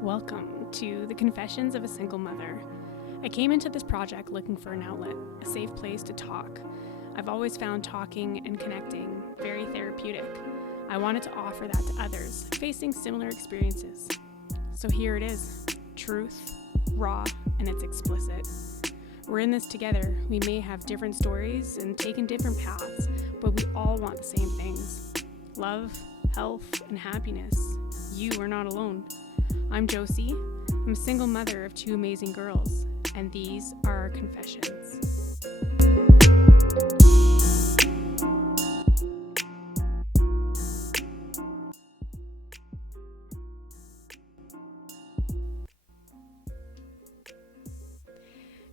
Welcome to the Confessions of a Single Mother. I came into this project looking for an outlet, a safe place to talk. I've always found talking and connecting very therapeutic. I wanted to offer that to others facing similar experiences. So here it is, truth, raw, and it's explicit. We're in this together. We may have different stories and taken different paths, but we all want the same things. Love, health, and happiness. You are not alone. I'm Josie. I'm a single mother of 2 amazing girls, and these are our confessions.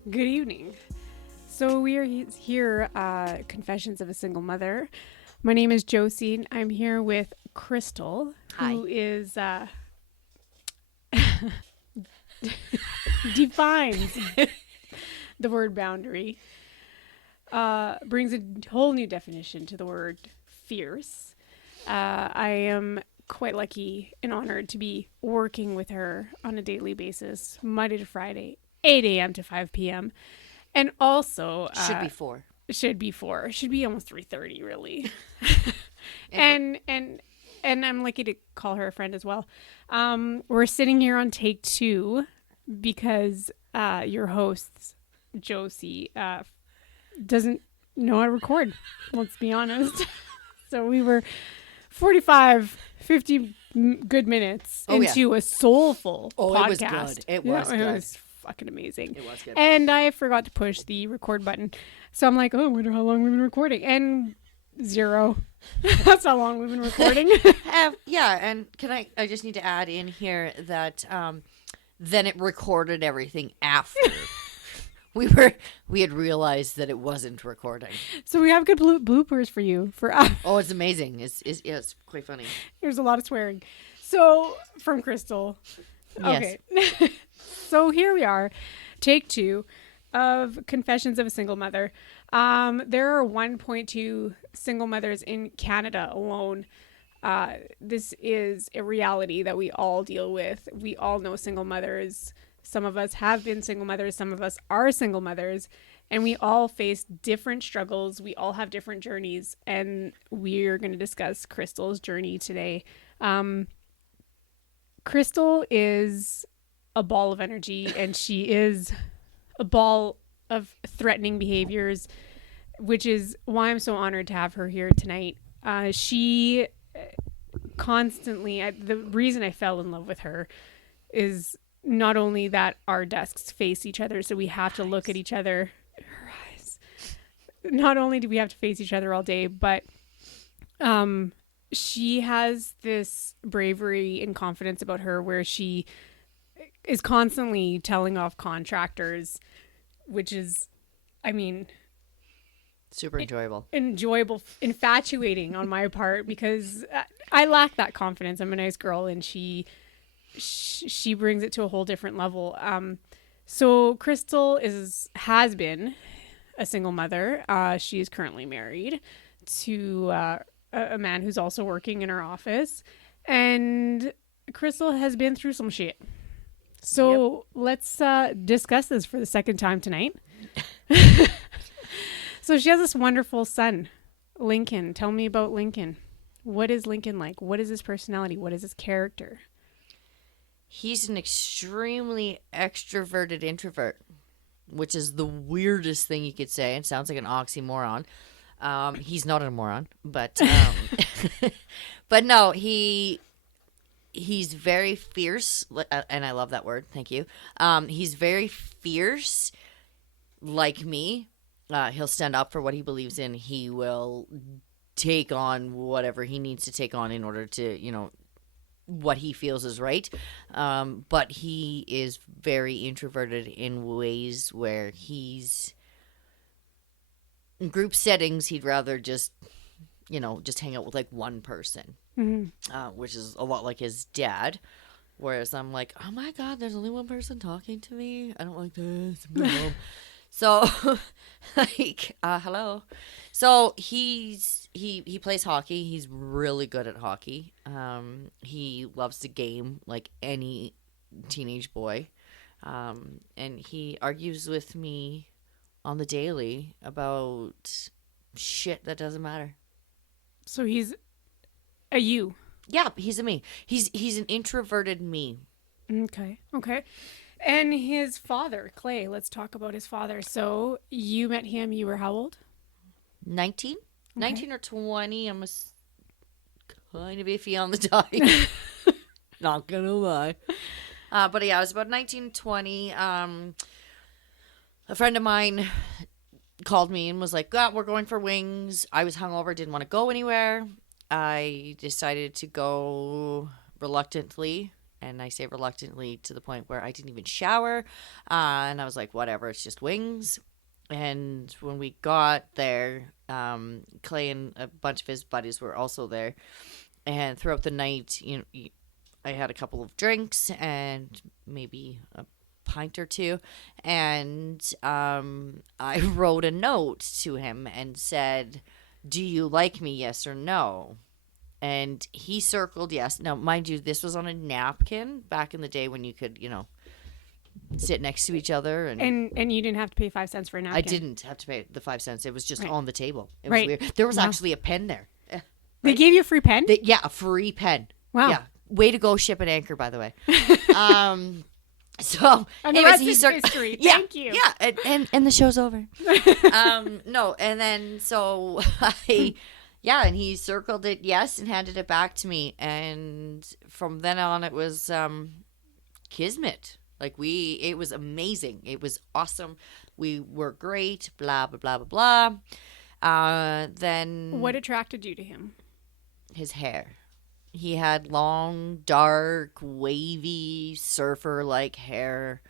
Good evening. So we are here, Confessions of a Single Mother. My name is Josie. I'm here with Krystle, who is defines the word boundary, brings a whole new definition to the word fierce. I am quite lucky and honored to be working with her on a daily basis, Monday to Friday, 8 a.m. to 5 p.m. And also... Should be 4. Should be 4. Should be almost 3:30, really. and I'm lucky to call her a friend as well. We're sitting here on take 2 because your host, Josie, doesn't know how to record. Let's be honest. So we were 50 good minutes into a soulful podcast. It was good. It was fucking amazing. It was good. And I forgot to push the record button. So I'm like, oh, I wonder how long we've been recording. And 0. That's how long we've been recording. Yeah, and I just need to add in here that then it recorded everything after. we had realized that it wasn't recording. So we have good bloopers for you. Oh, it's amazing. It's quite funny. There's a lot of swearing. So from Krystle. Okay. Yes. So here we are, take 2 of Confessions of a Single Mother. There are 1.2 single mothers in Canada alone. This is a reality that we all deal with. We all know single mothers. Some of us have been single mothers. Some of us are single mothers. And we all face different struggles. We all have different journeys. And we're going to discuss Krystle's journey today. Krystle is a ball of energy, and she is a ball of threatening behaviors, which is why I'm so honored to have her here tonight. She constantly, the reason I fell in love with her is not only that our desks face each other, so we have to look at each other. Her eyes. Not only do we have to face each other all day, but she has this bravery and confidence about her where she is constantly telling off contractors, which is, I mean, super enjoyable, infatuating on my part, because I lack that confidence. I'm a nice girl, and she brings it to a whole different level. So Krystle has been a single mother. She is currently married to a man who's also working in her office, and Krystle has been through some shit. So let's discuss this for the second time tonight. So she has this wonderful son, Lincoln. Tell me about Lincoln. What is Lincoln like? What is his personality? What is his character? He's an extremely extroverted introvert, which is the weirdest thing you could say. It sounds like an oxymoron. He's not a moron, but but no, he's very fierce, and I love that word. Thank you. He's very fierce, like me. He'll stand up for what he believes in. He will take on whatever he needs to take on in order to, what he feels is right. But he is very introverted in ways where in group settings, he'd rather just hang out with like one person, which is a lot like his dad. Whereas I'm like, oh my God, there's only one person talking to me. I don't like this. So, hello. So he plays hockey. He's really good at hockey. He loves to game like any teenage boy. And he argues with me on the daily about shit that doesn't matter. So he's a you. Yeah, he's a me. He's an introverted me. Okay. Okay. And his father, Clay, let's talk about his father. So you met him, you were how old? 19? Okay. 19 or 20. I'm kind of iffy on the time. Not gonna lie. But yeah, I was about 19, 20. A friend of mine called me and was like, we're going for wings. I was hungover, didn't want to go anywhere. I decided to go reluctantly. And I say reluctantly to the point where I didn't even shower. And I was like, whatever, it's just wings. And when we got there, Clay and a bunch of his buddies were also there. And throughout the night, I had a couple of drinks and maybe a pint or two. And I wrote a note to him and said, do you like me, yes or no? And he circled yes. Now, mind you, this was on a napkin back in the day when you could, sit next to each other. And you didn't have to pay 5 cents for a napkin. I didn't have to pay the 5 cents. It was just on the table. It was Right. weird. There was Wow. actually a pen there. They gave you a free pen? Yeah, a free pen. Wow. Yeah. Way to go, Ship and Anchor, by the way. So, And the anyways, rest he is started. history. Yeah, Thank you. Yeah, and the show's over. No, and then so and he circled it yes and handed it back to me, and from then on it was kismet. Like it was amazing. It was awesome. We were great. Blah blah blah blah blah. Then What attracted you to him? his hair. He had long, dark, wavy, surfer-like hair.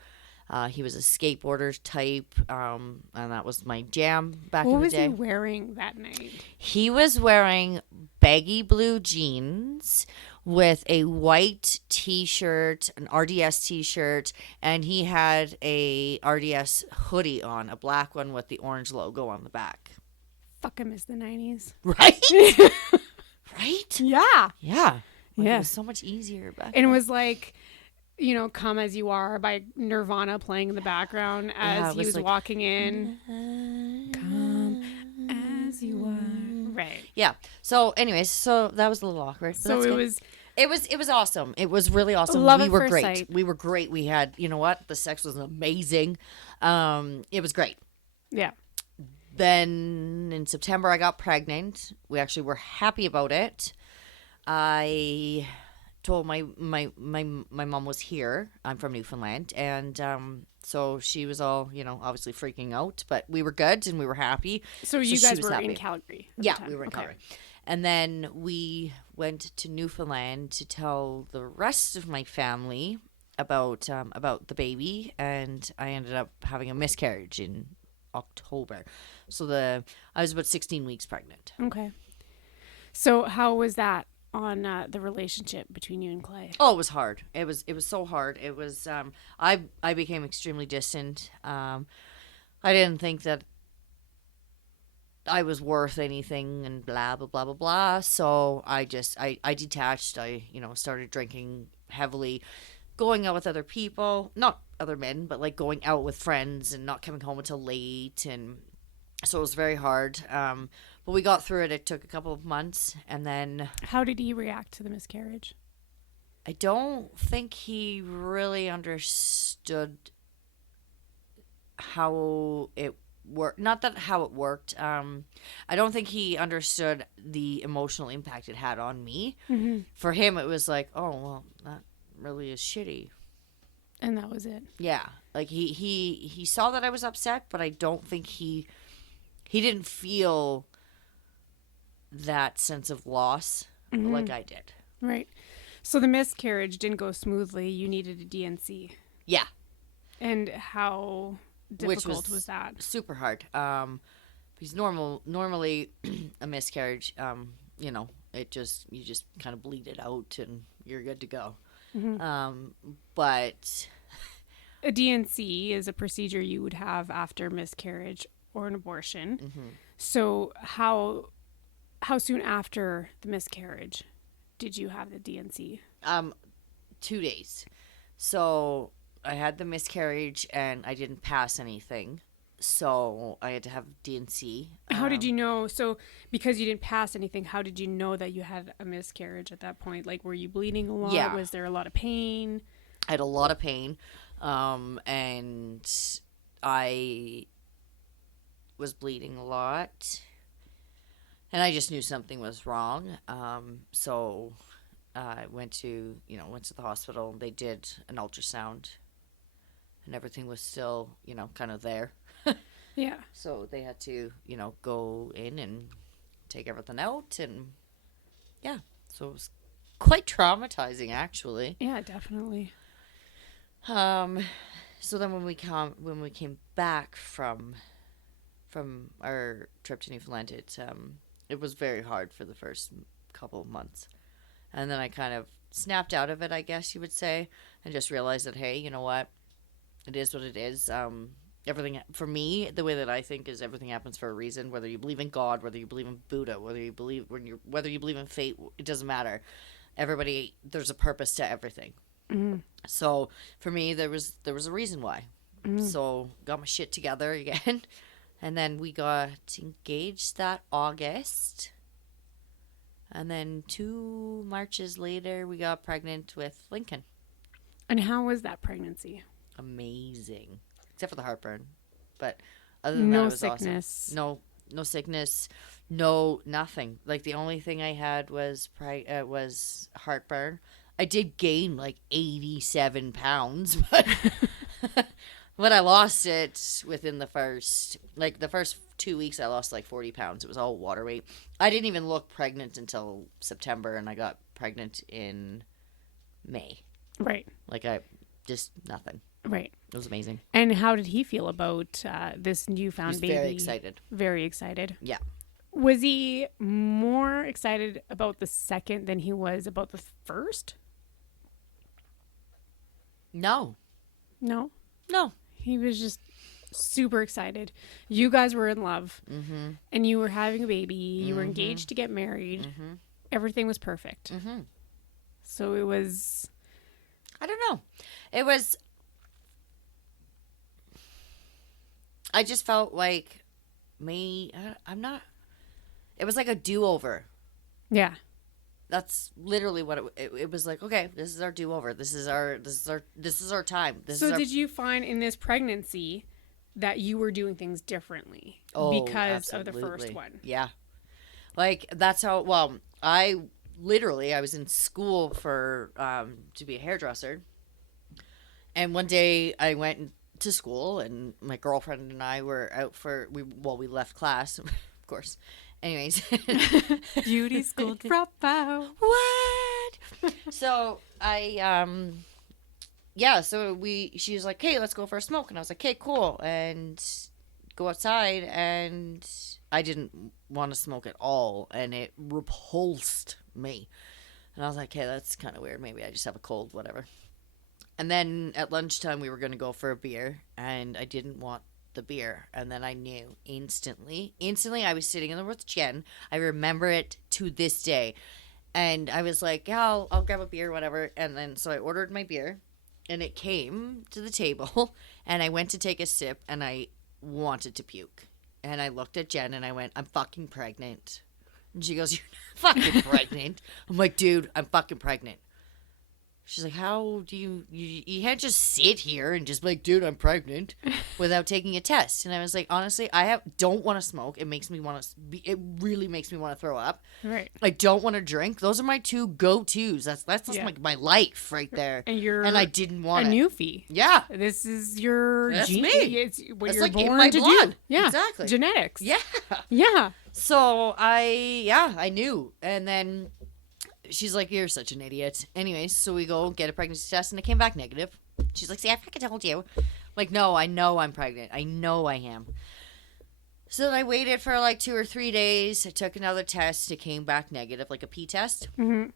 He was a skateboarder type, and that was my jam back in the day. What was he wearing that night? He was wearing baggy blue jeans with a white t-shirt, an RDS t-shirt, and he had a RDS hoodie on, a black one with the orange logo on the back. Fuck, I miss the 90s. Right? Right? Yeah. Yeah. Yeah. It was so much easier back And it then. was like, Come As You Are by Nirvana playing in the background as he was like, walking in. Come as you are. Right. Yeah. So anyways, so that was a little awkward. But So that's it good. It was awesome. It was really awesome. Love We at were first great. sight. We were great. We had, the sex was amazing. It was great. yeah. Then in September I got pregnant. We actually were happy about it. I told my mom was here. I'm from Newfoundland, and so she was all obviously freaking out, but we were good and we were happy. So she you guys was were happy. in Calgary. at the Yeah, time. we were in Okay. Calgary. And then we went to Newfoundland to tell the rest of my family about the baby, and I ended up having a miscarriage in October. So I was about 16 weeks pregnant. Okay. So how was that on the relationship between you and Clay? Oh, it was hard. It was so hard. It was I became extremely distant. I didn't think that I was worth anything and blah blah blah blah blah. So I detached. I started drinking heavily, going out with other people, not other men, but like going out with friends and not coming home until late, and so it was very hard. But we got through it. It took a couple of months, and then How did he react to the miscarriage? I don't think he really understood how it worked. Not that how it worked. I don't think he understood the emotional impact it had on me. Mm-hmm. For him, it was like, oh, well, that really is shitty. And that was it. Yeah. Like he saw that I was upset, but I don't think he didn't feel that sense of loss like I did. Right. So the miscarriage didn't go smoothly. You needed a DNC. Yeah. And how difficult was was that? Super hard. Because normally a miscarriage, you just kind of bleed it out and you're good to go. But A DNC is a procedure you would have after miscarriage or an abortion. So how soon after the miscarriage did you have the DNC? 2 days. So I had the miscarriage and I didn't pass anything. So I had to have D&C. How did you know? So, because you didn't pass anything, how did you know that you had a miscarriage at that point? Like, were you bleeding a lot? Yeah. Was there a lot of pain? I had a lot of pain. And I was bleeding a lot. And I just knew something was wrong. So I went to the hospital. They did an ultrasound. And everything was still, kind of there. Yeah. So they had to, go in and take everything out. And yeah, so it was quite traumatizing, actually. Yeah, definitely. So then when we came back from our trip to Newfoundland, it was very hard for the first couple of months. And then I kind of snapped out of it, I guess you would say, and just realized that, hey, you know what? It is what it is. Everything, for me, the way that I think is everything happens for a reason. Whether you believe in God, whether you believe in Buddha, whether you believe in fate, it doesn't matter. Everybody, there's a purpose to everything. Mm-hmm. So for me, there was a reason why. Mm-hmm. So got my shit together again, and then we got engaged that August. And then 2 Marches later, we got pregnant with Lincoln. And how was that pregnancy? Amazing, except for the heartburn, but other than No that, it was sickness. awesome. No sickness, no nothing. Like the only thing I had was heartburn. I did gain like 87 pounds, but but I lost it within the first 2 weeks. I lost like 40 pounds. It was all water weight. I didn't even look pregnant until September, and I got pregnant in May. Right. Like I just nothing. Right. It was amazing. And how did he feel about this newfound baby? Very excited. Very excited. Yeah. Was he more excited about the second than he was about the first? No. No. No. He was just super excited. You guys were in love, Mm-hmm. and you were having a baby. You were engaged to get married. Mm-hmm. Everything was perfect. Mm-hmm. So it was... I don't know. It was... I just felt like I'm not... It was like a do-over. Yeah. That's literally what it was like. Okay, this is our do-over. This is our time. Did you find in this pregnancy that you were doing things differently because of the first one? Yeah. Like that's how. Well, I was in school for to be a hairdresser, and one day I went to school, and my girlfriend and I were out we left class, of course. Anyways, beauty school dropout. What? So she was like, "Hey, let's go for a smoke," and I was like, "Okay, cool," and go outside, and I didn't want to smoke at all, and it repulsed me, and I was like, "Okay, that's kind of weird. Maybe I just have a cold, whatever." And then at lunchtime, we were gonna go for a beer, and I didn't want the beer, and then I knew instantly. I was sitting in the room with Jen. I remember it to this day, and I was like, "Yeah, I'll grab a beer, whatever." And then so I ordered my beer, and it came to the table, and I went to take a sip, and I wanted to puke, and I looked at Jen, and I went, "I'm fucking pregnant." And she goes, "You're not fucking pregnant." I'm like, "Dude, I'm fucking pregnant." She's like, "How do you can't just sit here and just be like, dude, I'm pregnant without taking a test." And I was like, honestly, don't want to smoke. It really makes me want to throw up. Right. I don't want to drink. Those are my two go-tos. That's like my life right there. And I didn't want a it. newfie. Yeah. This is your That's gene. me. It's what That's you're like in born my to blood. do. Yeah. Exactly. Genetics. Yeah. Yeah. So I knew. And then she's like, "You're such an idiot." Anyways, so we go get a pregnancy test, and it came back negative. She's like, "See, I fucking told you." I'm like, "No, I know I'm pregnant. I know I am." So then I waited for like 2 or 3 days. I took another test. It came back negative, like a pee test. Mm-hmm.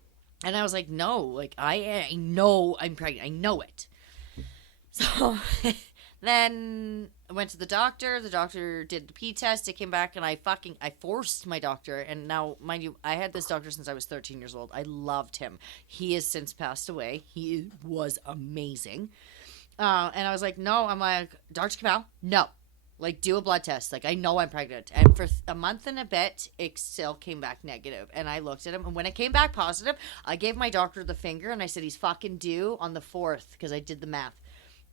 And I was like, "No, like I know I'm pregnant. I know it." So Then I went to the doctor. The doctor did the pee test. It came back, and I forced my doctor. And now, mind you, I had this doctor since I was 13 years old. I loved him. He has since passed away. He was amazing. And I was like, no. I'm like, Dr. Cabal, no. Like, do a blood test. Like, I know I'm pregnant. And for a month and a bit, it still came back negative. And I looked at him. And when it came back positive, I gave my doctor the finger. And I said, he's fucking due on the 4th. Because I did the math.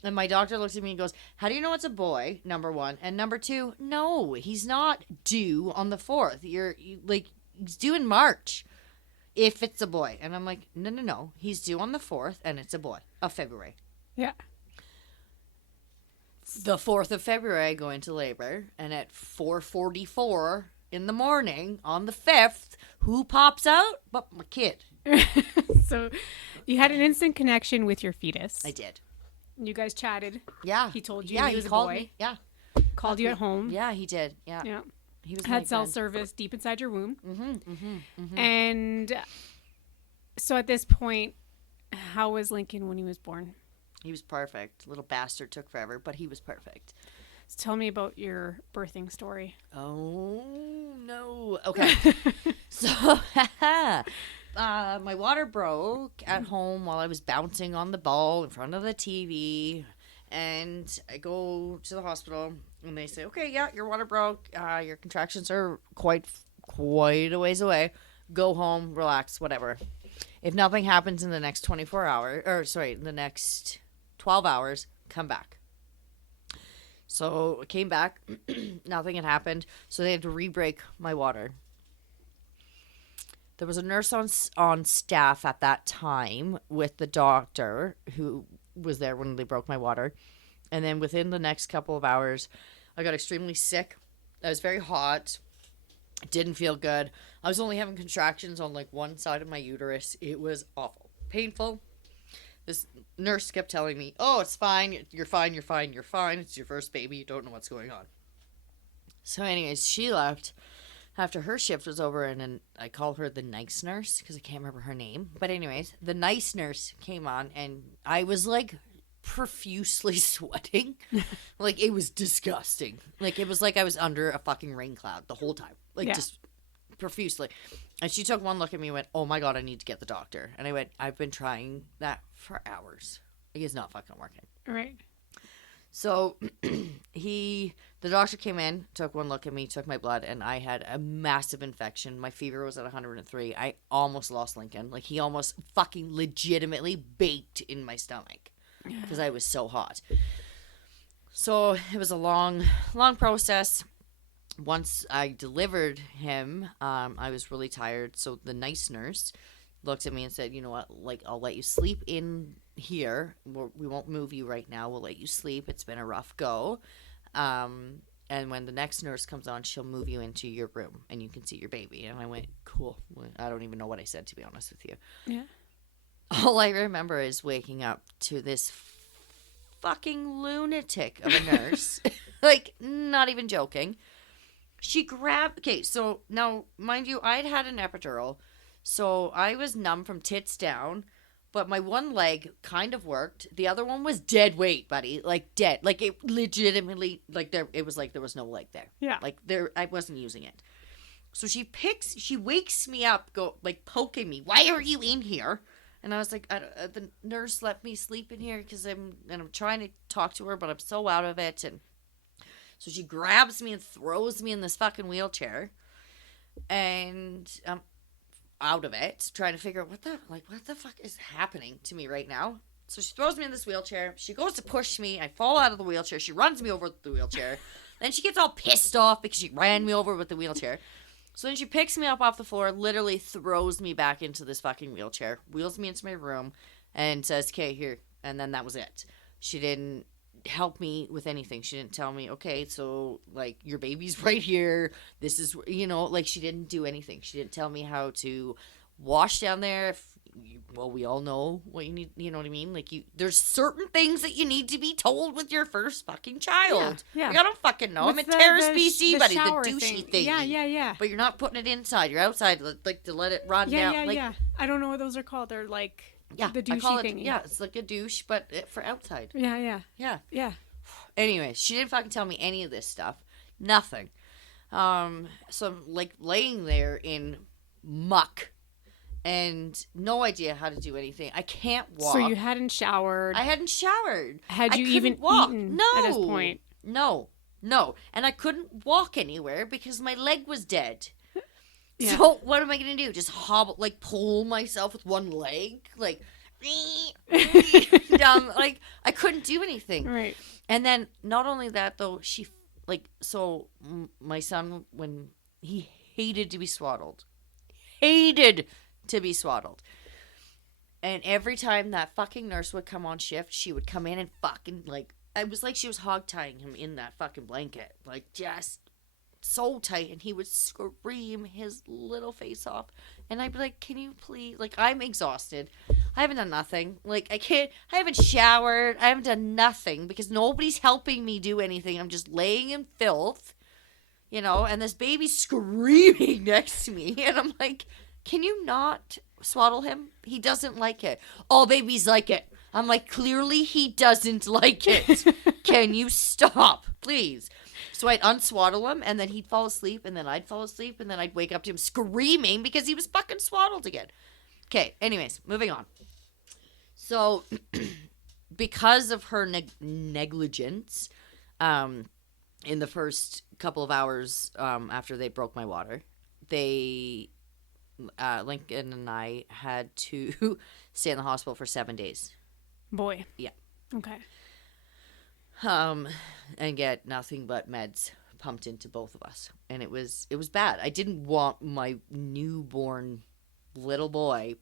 And my doctor looks at me and goes, how do you know it's a boy, number one? And number two, no, he's not due on the 4th. He's due in March if it's a boy. And I'm like, no. He's due on the 4th, and it's a boy of February. Yeah. The 4th of February, I go into labor, and at 4:44 in the morning on the 5th, who pops out but my kid? So you had an instant connection with your fetus. I did. You guys chatted. Yeah. He told you yeah, he was a called boy. Me. Yeah. Called you at home. Yeah, he did. Yeah. Yeah. He was had cell service deep inside your womb. Mm-hmm. And so at this point, how was Lincoln when he was born? He was perfect. Little bastard took forever, but he was perfect. So tell me about your birthing story. Oh, no. Okay. So, my water broke at home while I was bouncing on the ball in front of the TV. And I go to the hospital, and they say, okay, yeah, your water broke. Your contractions are quite a ways away. Go home, relax, whatever. If nothing happens in the next the next 12 hours, come back. So I came back. Nothing had happened. So they had to re-break my water. There was a nurse on staff at that time with the doctor who was there when they broke my water. And then within the next couple of hours, I got extremely sick. I was very hot. Didn't feel good. I was only having contractions on like one side of my uterus. It was awful. Painful. This nurse kept telling me, oh, it's fine. You're fine. You're fine. You're fine. It's your first baby. You don't know what's going on. So anyways, she left after her shift was over, and then I call her the nice nurse because I can't remember her name. But anyways, the nice nurse came on, and I was like profusely sweating. Like, it was disgusting. Like, it was like I was under a fucking rain cloud the whole time. Like, just profusely. And she took one look at me and went, oh my God, I need to get the doctor. And I went, I've been trying that for hours. Like, it's not fucking working. Right. So the doctor came in, took one look at me, took my blood, and I had a massive infection. My fever was at 103. I almost lost Lincoln. Like, he almost fucking legitimately baked in my stomach because I was so hot. So it was a long process. Once I delivered him, I was really tired. So the nice nurse looked at me and said, you know what, like, I'll let you sleep in here. We won't move you right now. We'll let you sleep. It's been a rough go. And when the next nurse comes on, she'll move you into your room and you can see your baby. And I went, cool. I don't even know what I said, to be honest with you. Yeah. All I remember is waking up to this fucking lunatic of a nurse. Like, not even joking. She grabbed... Okay, so now, mind you, I'd had an epidural. So I was numb from tits down. But my one leg kind of worked. The other one was dead weight, buddy. Like, dead. Like, it legitimately... Like, it was like there was no leg there. Yeah. Like, I wasn't using it. So she wakes me up, poking me. Why are you in here? And I was like, the nurse let me sleep in here because I'm trying to talk to her, but I'm so out of it. And so she grabs me and throws me in this fucking wheelchair. And I'm out of it, trying to figure out what the fuck is happening to me right now. So she throws me in this wheelchair. She goes to push me. I fall out of the wheelchair. She runs me over with the wheelchair. Then she gets all pissed off because she ran me over with the wheelchair. So then she picks me up off the floor, literally throws me back into this fucking wheelchair, wheels me into my room, and says, okay, here. And then that was it. She didn't help me with anything. She didn't tell me, okay, so, like, your baby's right here. This is, like, she didn't do anything. She didn't tell me how to wash down there. Well, we all know what you need, you know what I mean? Like, there's certain things that you need to be told with your first fucking child. Yeah. Like, I don't fucking know. What's I'm a Terrace BC, buddy, the shower douchey thing. thing. Yeah. But you're not putting it inside. You're outside, like, to let it run down. Yeah. I don't know what those are called. They're like Yeah, the I call douchey it, thing. yeah, it's like a douche, but for outside. Yeah. Yeah. Anyway, she didn't fucking tell me any of this stuff. Nothing. So I'm like laying there in muck and no idea how to do anything. I can't walk. So you hadn't showered. I hadn't showered. Had I you couldn't even walk. eaten No. at this point? No. And I couldn't walk anywhere because my leg was dead. Yeah. So what am I going to do? Just hobble, like pull myself with one leg? Like, down, like I couldn't do anything. Right. And then not only that though, my son, when he hated to be swaddled, and every time that fucking nurse would come on shift, she would come in and fucking like, it was like she was hog tying him in that fucking blanket, like just so tight, and he would scream his little face off, and I'd be like, can you please, like, I'm exhausted, I haven't done nothing, like, I haven't showered, I haven't done nothing, because nobody's helping me do anything, I'm just laying in filth, and this baby's screaming next to me, and I'm like, can you not swaddle him? He doesn't like it. All babies like it. I'm like, clearly he doesn't like it. Can you stop, please? So I'd unswaddle him, and then he'd fall asleep, and then I'd fall asleep, and then I'd wake up to him screaming because he was fucking swaddled again. Okay, anyways, moving on. So, because of her negligence, in the first couple of hours after they broke my water, Lincoln and I had to stay in the hospital for 7 days. Boy. Yeah. Okay. And get nothing but meds pumped into both of us, and it was bad. I didn't want my newborn little boy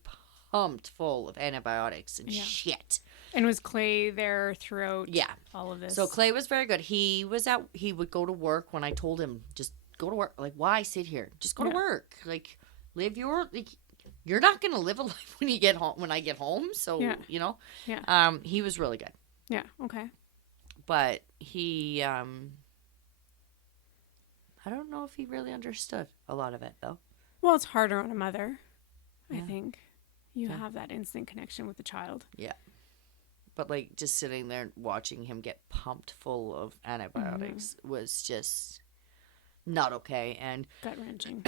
pumped full of antibiotics and shit. And was Clay there throughout? Yeah. All of this. So Clay was very good. He would go to work when I told him just go to work. Like, why sit here? Just go to work. Like, live your, like, you're not gonna live a life when you get home. When I get home, so Yeah. He was really good. Yeah. Okay. But he, I don't know if he really understood a lot of it, though. Well, it's harder on a mother, I Yeah. think. You have that instant connection with the child. Yeah. But, like, just sitting there watching him get pumped full of antibiotics was just not okay. And Gut-wrenching.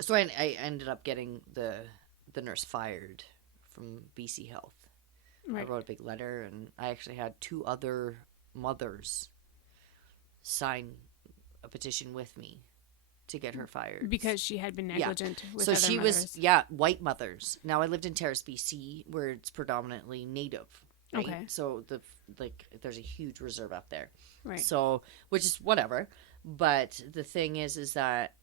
so I ended up getting the nurse fired from BC Health. Right. I wrote a big letter, and I actually had 2 other mothers sign a petition with me to get her fired. Because she had been negligent with so other she mothers. was, white mothers. Now, I lived in Terrace, BC, where it's predominantly Native. Right? Okay. So, there's a huge reserve up there. Right. So, which is whatever. But the thing is that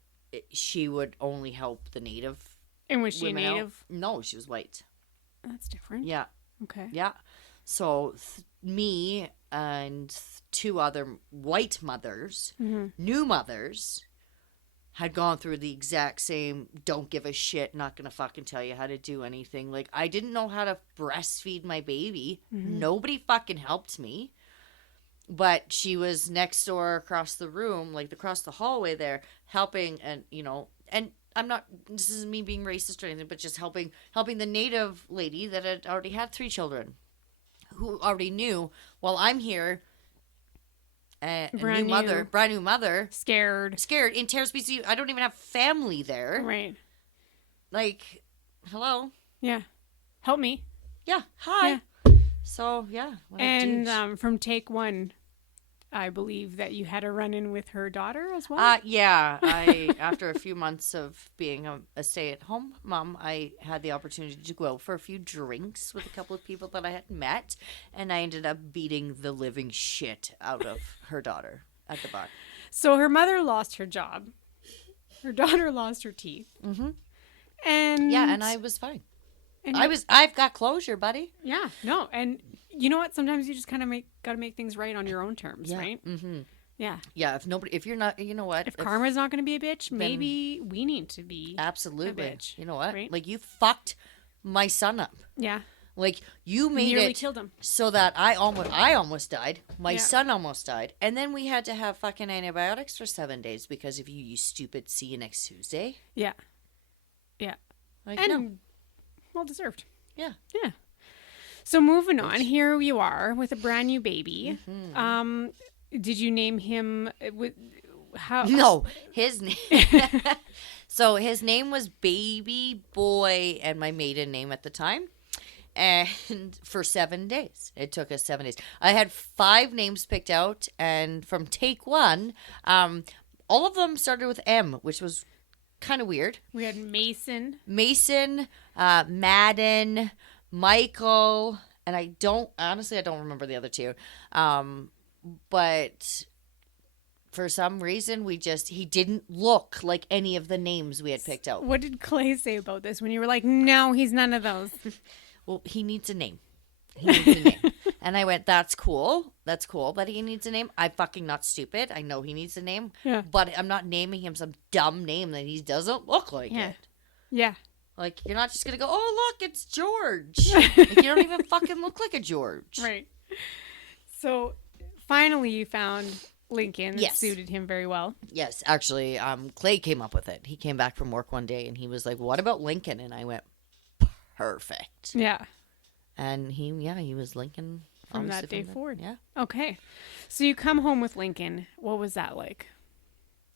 she would only help the Native. And was she women out. Native? No, she was white. That's different. Yeah. Okay. Yeah. So me and 2 other white mothers, new mothers, had gone through the exact same don't give a shit, not gonna fucking tell you how to do anything. Like, I didn't know how to breastfeed my baby. Nobody fucking helped me. But she was next door across the room, like across the hallway there, helping, and and I'm not, this isn't me being racist or anything, but just helping the Native lady that had already had 3 children, who already knew, while I'm here, brand new mother, scared in Terrace, BC. I don't even have family there. Right. Like, hello. Yeah. Help me. Yeah. Hi. Yeah. So, yeah. And from take 1, I believe that you had a run-in with her daughter as well? Yeah. After a few months of being a stay-at-home mom, I had the opportunity to go out for a few drinks with a couple of people that I had met, and I ended up beating the living shit out of her daughter at the bar. So her mother lost her job. Her daughter lost her teeth. Mm-hmm. And I was fine. And I've got closure, buddy. Yeah, no, and you know what? Sometimes you just kind of gotta make things right on your own terms, right? Mm-hmm. Yeah. Yeah. If you're not, you know what? If karma's not gonna be a bitch, maybe we need to be absolutely. a bitch. You know what? Right? Like, you fucked my son up. Yeah. Like, you made nearly killed him, so that I almost died. My son almost died, and then we had to have fucking antibiotics for 7 days because of you stupid. See you next Tuesday. Yeah. Yeah. Like, and no. well deserved. Yeah. Yeah. So moving on, here you are with a brand new baby. Did you name him with how? No, his name. So his name was Baby Boy, and my maiden name at the time. And for 7 days, it took us 7 days. I had 5 names picked out, and from take one, all of them started with M, which was kind of weird. We had Mason, Madden, Michael, and I don't remember the other two. But for some reason, he didn't look like any of the names we had picked out. What did Clay say about this when you were like, no, he's none of those? Well, he needs a name. He needs a name. And I went, that's cool. That's cool that he needs a name. I'm fucking not stupid. I know he needs a name. Yeah. But I'm not naming him some dumb name that he doesn't look like it. Yeah. Like, you're not just going to go, oh, look, it's George. Like, you don't even fucking look like a George. Right. So finally you found Lincoln that Yes. suited him very well. Yes, actually, Clay came up with it. He came back from work one day and he was like, what about Lincoln? And I went, perfect. Yeah. And he was Lincoln From that day forward. Yeah. Okay. So you come home with Lincoln. What was that like?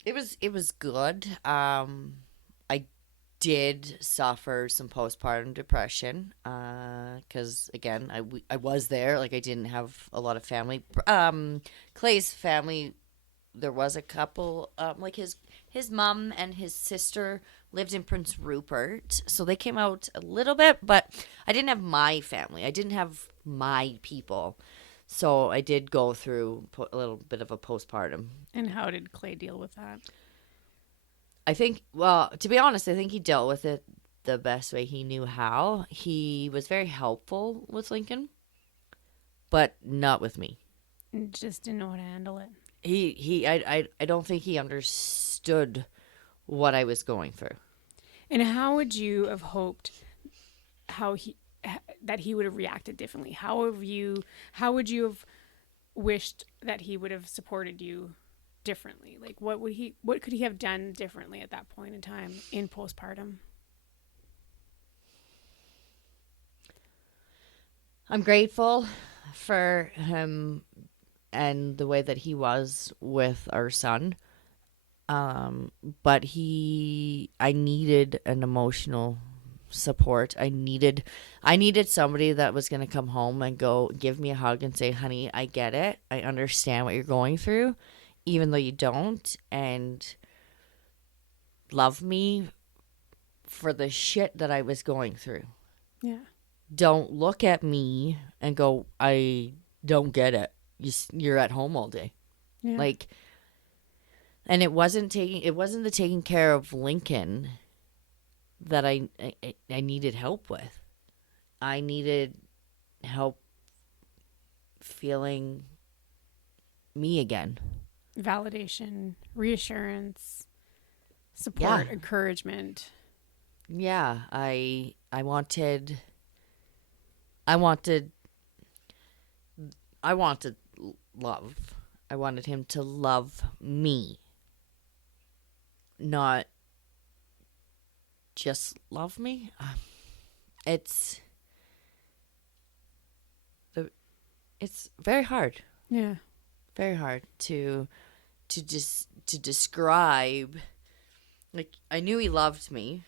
It was good. I did suffer some postpartum depression because again I was there. Like, I didn't have a lot of family. Clay's family, there was a couple. Like his mom and his sister lived in Prince Rupert, so they came out a little bit. But I didn't have my family. I didn't have my people. So I did go through a little bit of a postpartum. And how did Clay deal with that? I think, well, to be honest, I think he dealt with it the best way he knew how. He was very helpful with Lincoln, but not with me. And just didn't know how to handle it. I don't think he understood what I was going through. And how would you have hoped that he would have reacted differently? How would you have wished that he would have supported you differently? Like, what could he have done differently at that point in time in postpartum? I'm grateful for him and the way that he was with our son. But I needed an emotional support. I needed somebody that was going to come home and go give me a hug and say, honey, I get it. I understand what you're going through, even though you don't, and love me for the shit that I was going through. Yeah. Don't look at me and go, I don't get it. You're at home all day. Yeah. Like, and it wasn't the taking care of Lincoln that I needed help with. I needed help feeling me again. Validation, reassurance, support, encouragement. Yeah, I wanted love. I wanted him to love me. Not just love me. It's very hard. Yeah. Very hard to describe. Like, I knew he loved me,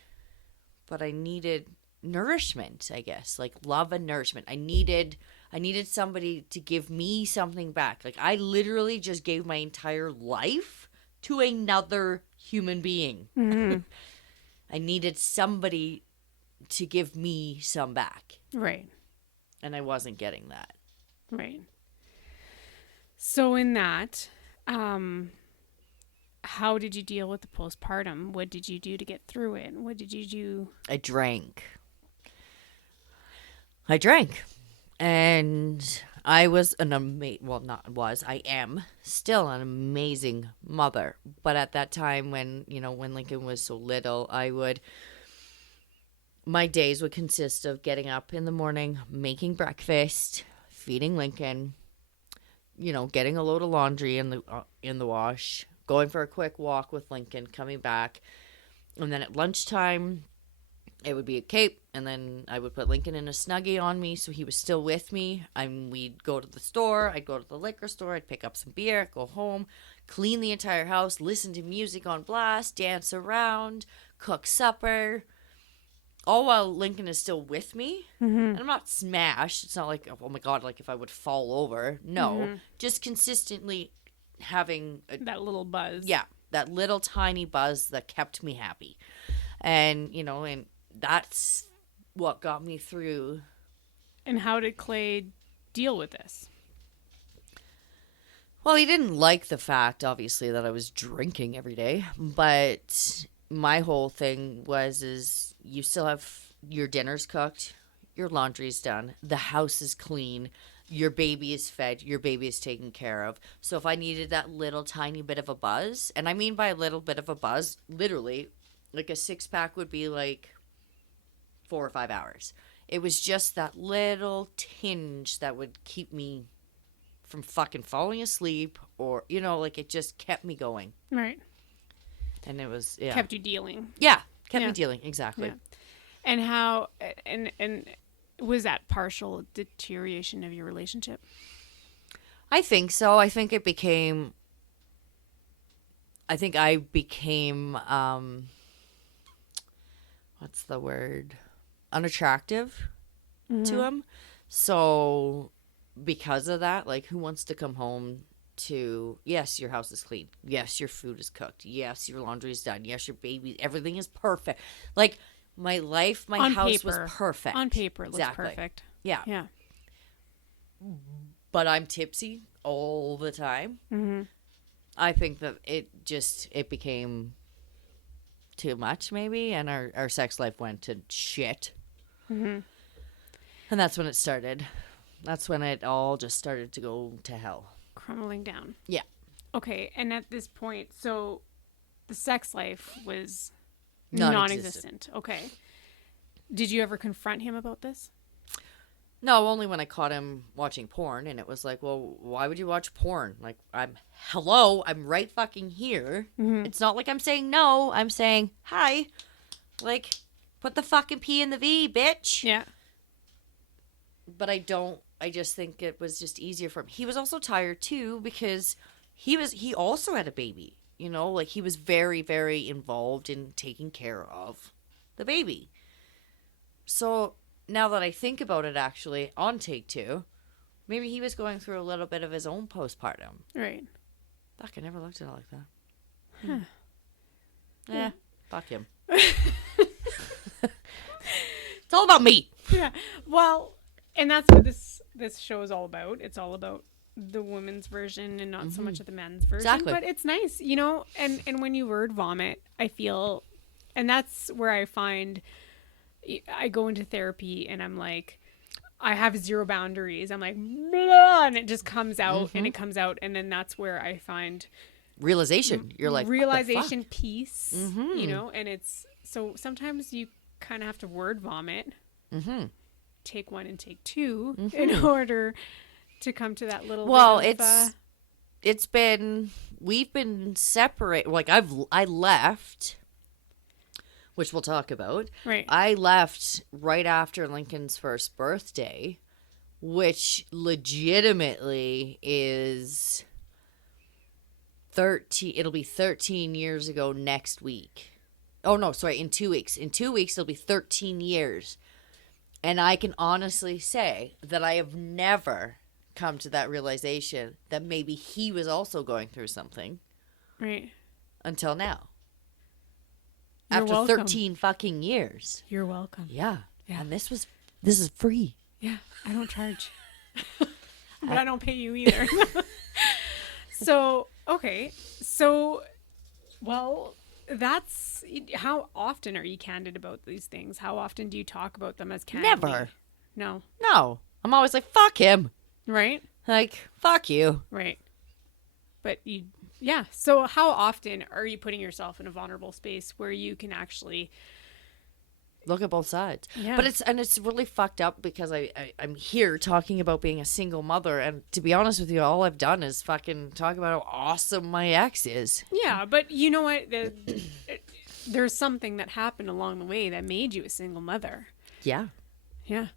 but I needed nourishment, I guess. Like, love and nourishment. I needed somebody to give me something back. Like, I literally just gave my entire life to another human being. Mm-hmm. I needed somebody to give me some back. Right. And I wasn't getting that. Right. So in that, how did you deal with the postpartum? What did you do to get through it? What did you do? I drank. And I was I am still an amazing mother. But at that time when Lincoln was so little, my days would consist of getting up in the morning, making breakfast, feeding Lincoln, getting a load of laundry in the wash, going for a quick walk with Lincoln, coming back. And then at lunchtime, it would be a cape, and then I would put Lincoln in a Snuggie on me, so he was still with me. We'd go to the store. I'd go to the liquor store. I'd pick up some beer, go home, clean the entire house, listen to music on blast, dance around, cook supper, all while Lincoln is still with me. And I'm not smashed. It's not like, oh my God, like if I would fall over. No, just consistently having that little buzz. Yeah, that little tiny buzz that kept me happy. And, you know, and that's what got me through. And how did Clay deal with this? Well, he didn't like the fact, obviously, that I was drinking every day. But my whole thing is you still have your dinner's cooked, your laundry's done, the house is clean, your baby is fed, your baby is taken care of. So if I needed that little tiny bit of a buzz, and I mean by a little bit of a buzz, literally, like a 6-pack would be like 4 or 5 hours. It was just that little tinge that would keep me from fucking falling asleep, or, you know, like it just kept me going. Right. And it was, yeah. Kept you dealing. Yeah. Kept me dealing. Exactly. Yeah. And how, and was that partial deterioration of your relationship? I think so. I think I became, what's the word? Unattractive to him. So because of that, like, who wants to come home to, yes, your house is clean. Yes, your food is cooked. Yes, your laundry is done. Yes, your baby, everything is perfect. Like, my life, my on house paper, was perfect. On paper, it looks perfect. Yeah. Yeah. But I'm tipsy all the time. I think that it became too much, maybe, and our sex life went to shit. And that's when it started. That's when it all just started to go to hell. Crumbling down. Yeah. Okay, and at this point, so the sex life was non-existent. Okay. Did you ever confront him about this? No, only when I caught him watching porn, and it was like, well, why would you watch porn? Like, I'm right fucking here. It's not like I'm saying no, I'm saying hi. Like, put the fucking P in the V, bitch. Yeah. But I just think it was just easier for him. He was also tired too, because he also had a baby, you know, like he was very, very involved in taking care of the baby. So now that I think about it, actually, on take 2, maybe he was going through a little bit of his own postpartum. Right. Fuck, I never looked at it like that. Huh. Yeah. Fuck him. It's all about me. Yeah. Well, and that's what this show is all about. It's all about the women's version and not so much of the men's version. Exactly. But it's nice, you know, and when you word vomit, I feel, and that's where I find I go into therapy and I'm like, I have zero boundaries. I'm like, blah, and it just comes out and it comes out. And then that's where I find realization. You're like, realization, peace, you know, and it's, so sometimes you kind of have to word vomit, take 1 and take 2 in order to come to that little, we've been separated. Like I left, which we'll talk about. Right. I left right after Lincoln's first birthday, which legitimately is 13. It'll be 13 years ago next week. Oh, no, sorry, in 2 weeks. In 2 weeks, it'll be 13 years. And I can honestly say that I have never come to that realization that maybe he was also going through something. Right. Until now. You're After welcome. 13 fucking years. You're welcome. Yeah. And this is free. Yeah. I don't charge. But I don't pay you either. So, okay. So, well, that's, how often are you candid about these things? How often do you talk about them as candidly? Never. No. No. I'm always like, fuck him. Right? Like, fuck you. Right. But yeah. So how often are you putting yourself in a vulnerable space where you can actually look at both sides? Yeah. But it's really fucked up because I'm here talking about being a single mother, and to be honest with you, all I've done is fucking talk about how awesome my ex is. Yeah, but you know what? there's something that happened along the way that made you a single mother. Yeah. Yeah.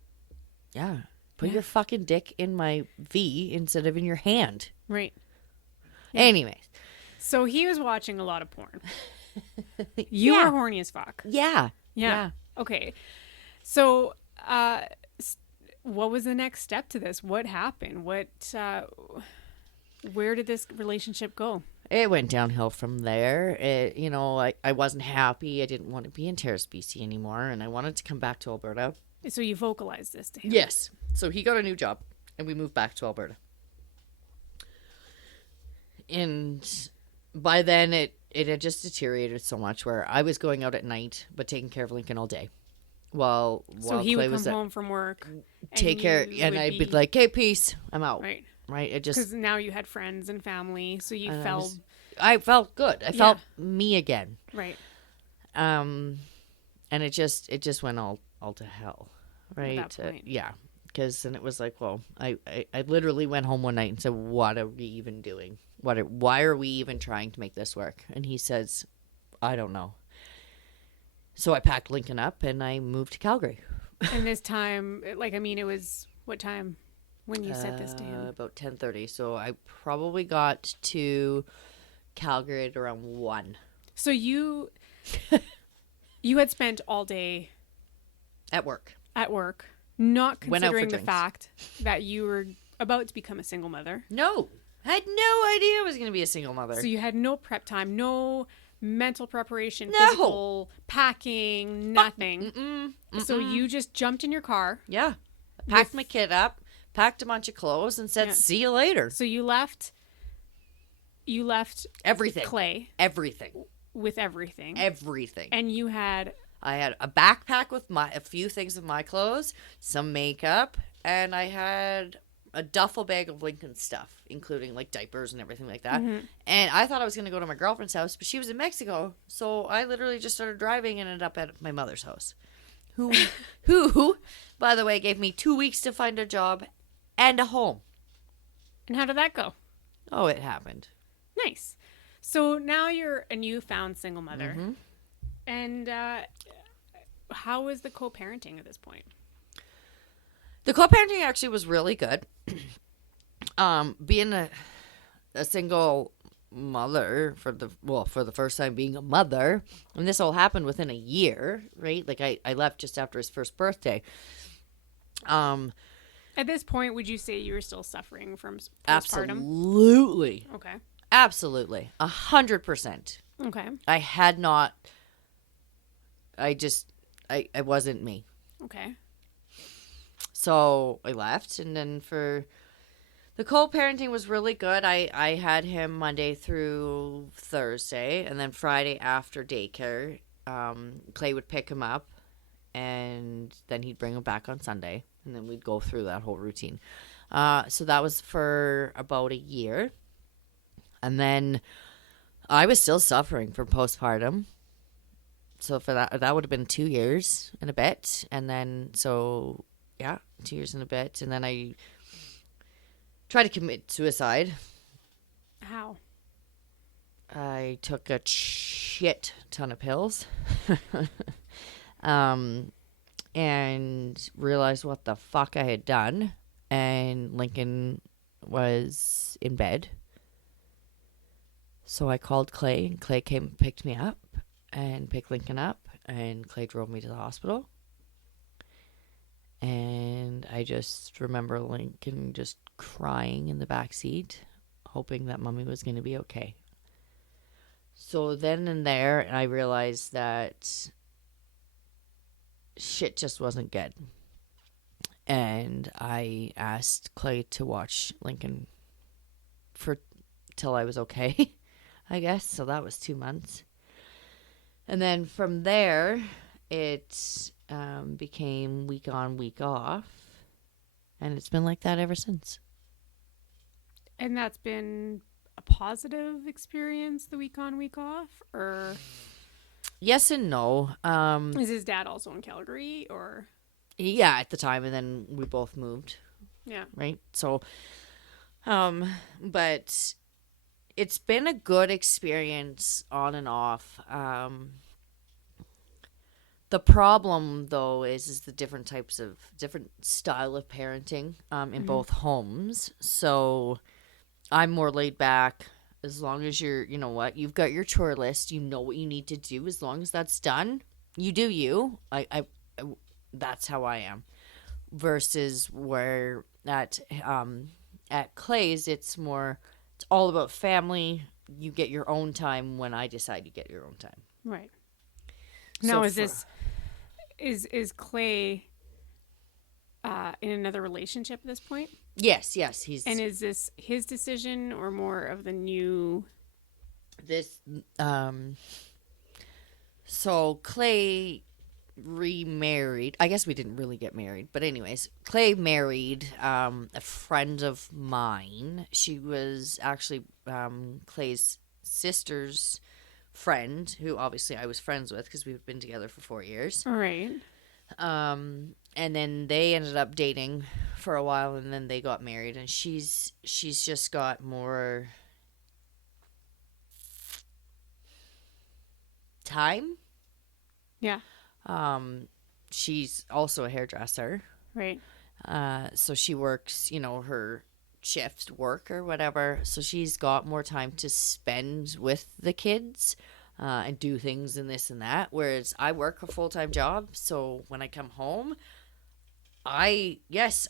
Yeah. Put Yeah. your fucking dick in my V instead of in your hand. Right. Yeah. Anyways. So he was watching a lot of porn. You Yeah. were horny as fuck. Yeah. Yeah. Okay. So, what was the next step to this? What happened? Where did this relationship go? It went downhill from there. I wasn't happy. I didn't want to be in Terrace, BC anymore, and I wanted to come back to Alberta. So you vocalized this to him? Yes. So he got a new job, and we moved back to Alberta. And by then, it had just deteriorated so much where I was going out at night, but taking care of Lincoln all day. While he Clay would was come home from work, take care, and I'd be like, "Hey, peace, I'm out." Right. Right. It just because now you had friends and family, so you felt. I felt good. I felt me again. Right. And it just went all to hell. Right. At that point. Yeah. Because then it was like, well, I literally went home one night and said, "What are we even doing? Why are we even trying to make this work?" And he says, "I don't know." So I packed Lincoln up and I moved to Calgary. And this time, it was what time when you said this to him? About 10:30. So I probably got to Calgary at around 1. So you had spent all day at work, not Went out for considering the drinks. fact that you were about to become a single mother. No. I had no idea I was going to be a single mother. So you had no prep time, no mental preparation, No. physical packing, nothing. So you just jumped in your car. Yeah. I packed my kid up, packed a bunch of clothes, and said, "See you later." So you left everything. Clay Everything. with everything. Everything. And you had I had a backpack with a few things of my clothes, some makeup, and I had a duffel bag of Lincoln stuff, including like diapers and everything like that. Mm-hmm. And I thought I was going to go to my girlfriend's house, but she was in Mexico. So I literally just started driving and ended up at my mother's house. Who, by the way, gave me 2 weeks to find a job and a home. And how did that go? Oh, it happened. Nice. So now you're a newfound single mother. Mm-hmm. And how is the co-parenting at this point? The co-parenting actually was really good. Being a single mother for the first time being a mother, and this all happened within a year, right? Like I left just after his first birthday. At this point, would you say you were still suffering from postpartum? Absolutely. Okay. Absolutely. 100%. Okay. I had not. I wasn't me. Okay. So I left, and then for the co-parenting was really good. I had him Monday through Thursday, and then Friday after daycare, Clay would pick him up, and then he'd bring him back on Sunday, and then we'd go through that whole routine. So that was for about a year, and then I was still suffering from postpartum. So for that would have been 2 years and a bit, and then 2 years and a bit, and then I tried to commit suicide. How? I took a shit ton of pills, and realized what the fuck I had done, and Lincoln was in bed. So I called Clay, and Clay came and picked me up and picked Lincoln up, and Clay drove me to the hospital. And I just remember Lincoln just crying in the back seat, hoping that Mommy was going to be okay. So then and there, I realized that shit just wasn't good. And I asked Clay to watch Lincoln till I was okay, I guess. So that was 2 months. And then from there, it became week on, week off. And it's been like that ever since. And that's been a positive experience, the week on, week off? Or Yes and no. is his dad also in Calgary? Or Yeah, at the time. And then we both moved. yeah. Right? So, but it's been a good experience on and off. The problem, though, is the different style of parenting in both homes. So I'm more laid back. As long as you know what, you've got your chore list, you know what you need to do. As long as that's done, you do you. That's how I am. Versus where at Clay's, it's all about family. You get your own time when I decide you get your own time. Right. Now, is Clay in another relationship at this point? Yes, he's. And is this his decision or more of the new? So Clay remarried. I guess we didn't really get married, but anyways, Clay married a friend of mine. She was actually Clay's sister's friend, who obviously I was friends with because we've been together for 4 years. All right. And then they ended up dating for a while, and then they got married, and she's just got more time. Yeah. She's also a hairdresser. Right. So she works, her shift work or whatever. So she's got more time to spend with the kids. And do things and this and that. Whereas I work a full-time job, so when I come home, I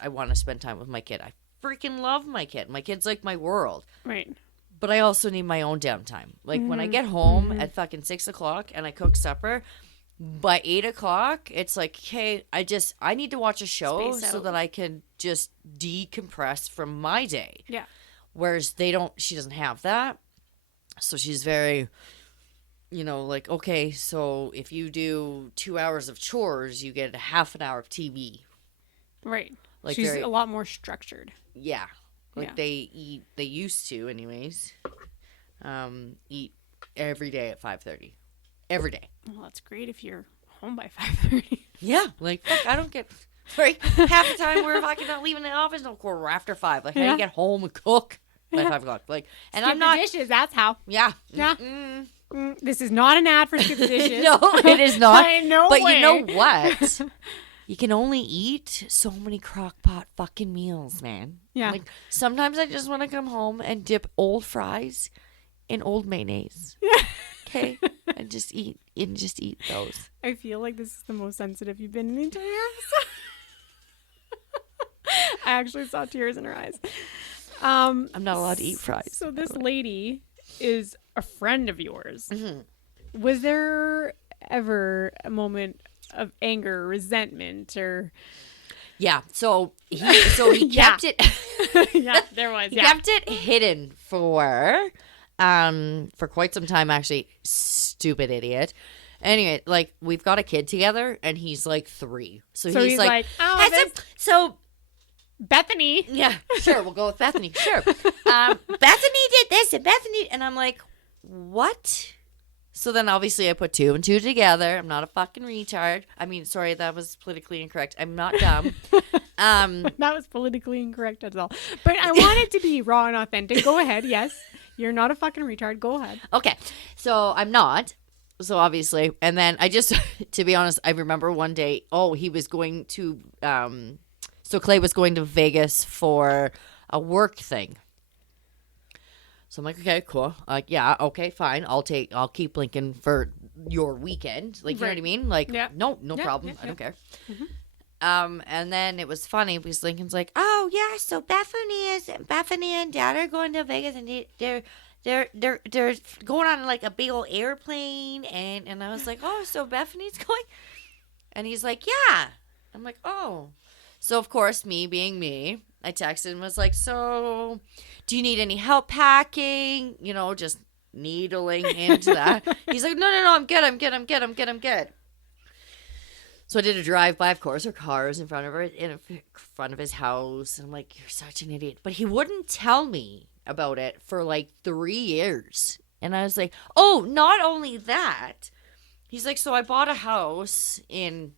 want to spend time with my kid. I freaking love my kid. My kid's like my world. Right. But I also need my own downtime. Like when I get home at fucking 6 o'clock and I cook supper, by 8 o'clock, it's like, okay, I need to watch a show so that I can just decompress from my day. Yeah. Whereas she doesn't have that. So she's very... like, okay, so if you do 2 hours of chores, you get a half an hour of TV. Right. Like she's a lot more structured. Yeah. They used to anyways, eat every day at 5:30. Every day. Well, that's great if you're home by 5:30. Yeah. Like, fuck, I don't get... Right. Half the time we're fucking not leaving the office until quarter after 5. Like, how do you get home and cook by 5 o'clock? Like, and Skip I'm not... the dishes, that's how. Yeah. Yeah. This is not an ad for Skip the Dishes. No, it is not. No but way. You know what? You can only eat so many crock-pot fucking meals, man. Yeah. Like, sometimes I just want to come home and dip old fries in old mayonnaise. Yeah. Okay? And just eat those. I feel like this is the most sensitive you've been in the entire episode. I actually saw tears in her eyes. I'm not allowed to eat fries. So this lady is a friend of yours. Mm-hmm. Was there ever a moment of anger, resentment, or... Yeah, so he kept it... Yeah, there was, He kept it hidden for quite some time, actually. Stupid idiot. Anyway, like, we've got a kid together, and he's, like, 3. So he's like oh, so... Bethany. Yeah, sure, we'll go with Bethany. Sure. Bethany did this, and Bethany... And I'm like, what? So then obviously I put 2 and 2 together. I'm not a fucking retard. I mean, sorry, that was politically incorrect. I'm not dumb. That was politically incorrect as well. But I want it to be raw and authentic. Go ahead. Yes. You're not a fucking retard. Go ahead. Okay. So I'm not. So obviously. And then I just, to be honest, I remember one day, he was going to, so Clay was going to Vegas for a work thing. So I'm like, okay, cool. Like, yeah, okay, fine. I'll keep Lincoln for your weekend. Like, you know what I mean? Like, no problem. I don't care. Mm-hmm. And then it was funny because Lincoln's like, oh yeah, so Bethany and Dad are going to Vegas, and they're going on like a big old airplane, and I was like, oh, so Bethany's going, and he's like, yeah. I'm like, oh. So of course, me being me, I texted and was like, so do you need any help packing? Just needling into that. He's like, no, I'm good. So I did a drive-by, of course, her car's in front of his house. And I'm like, you're such an idiot. But he wouldn't tell me about it for like 3 years. And I was like, oh, not only that. He's like, so I bought a house in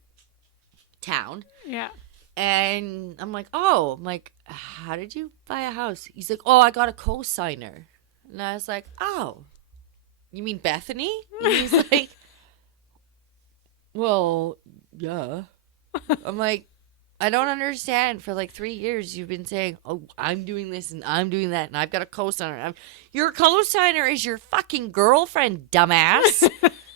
town. Yeah. And I'm like, how did you buy a house? He's like, I got a co-signer. And I was like, oh, you mean Bethany? And he's like, well, yeah. I'm like, I don't understand. For like 3 years, you've been saying, oh, I'm doing this and I'm doing that, and I've got a co-signer. Your co-signer is your fucking girlfriend, dumbass.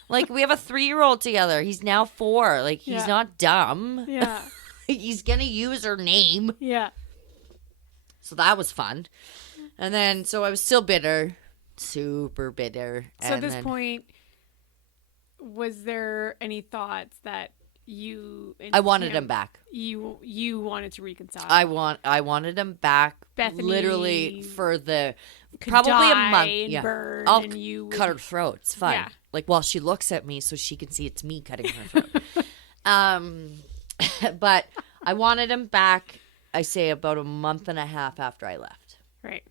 Like, we have a 3-year-old together. He's now 4. Like, he's not dumb. Yeah. He's going to use her name. Yeah. So that was fun. And then, so I was still bitter. Super bitter. So at this point, was there any thoughts that you... I wanted him back. You wanted to reconcile. I wanted him back. Bethany literally for the... could Probably a die month. and Yeah. burn, I'll and you would... cut her throat. It's fine. Yeah. Like, while she looks at me so she can see it's me cutting her throat. But I wanted him back, I say, about a month and a half after I left. Right.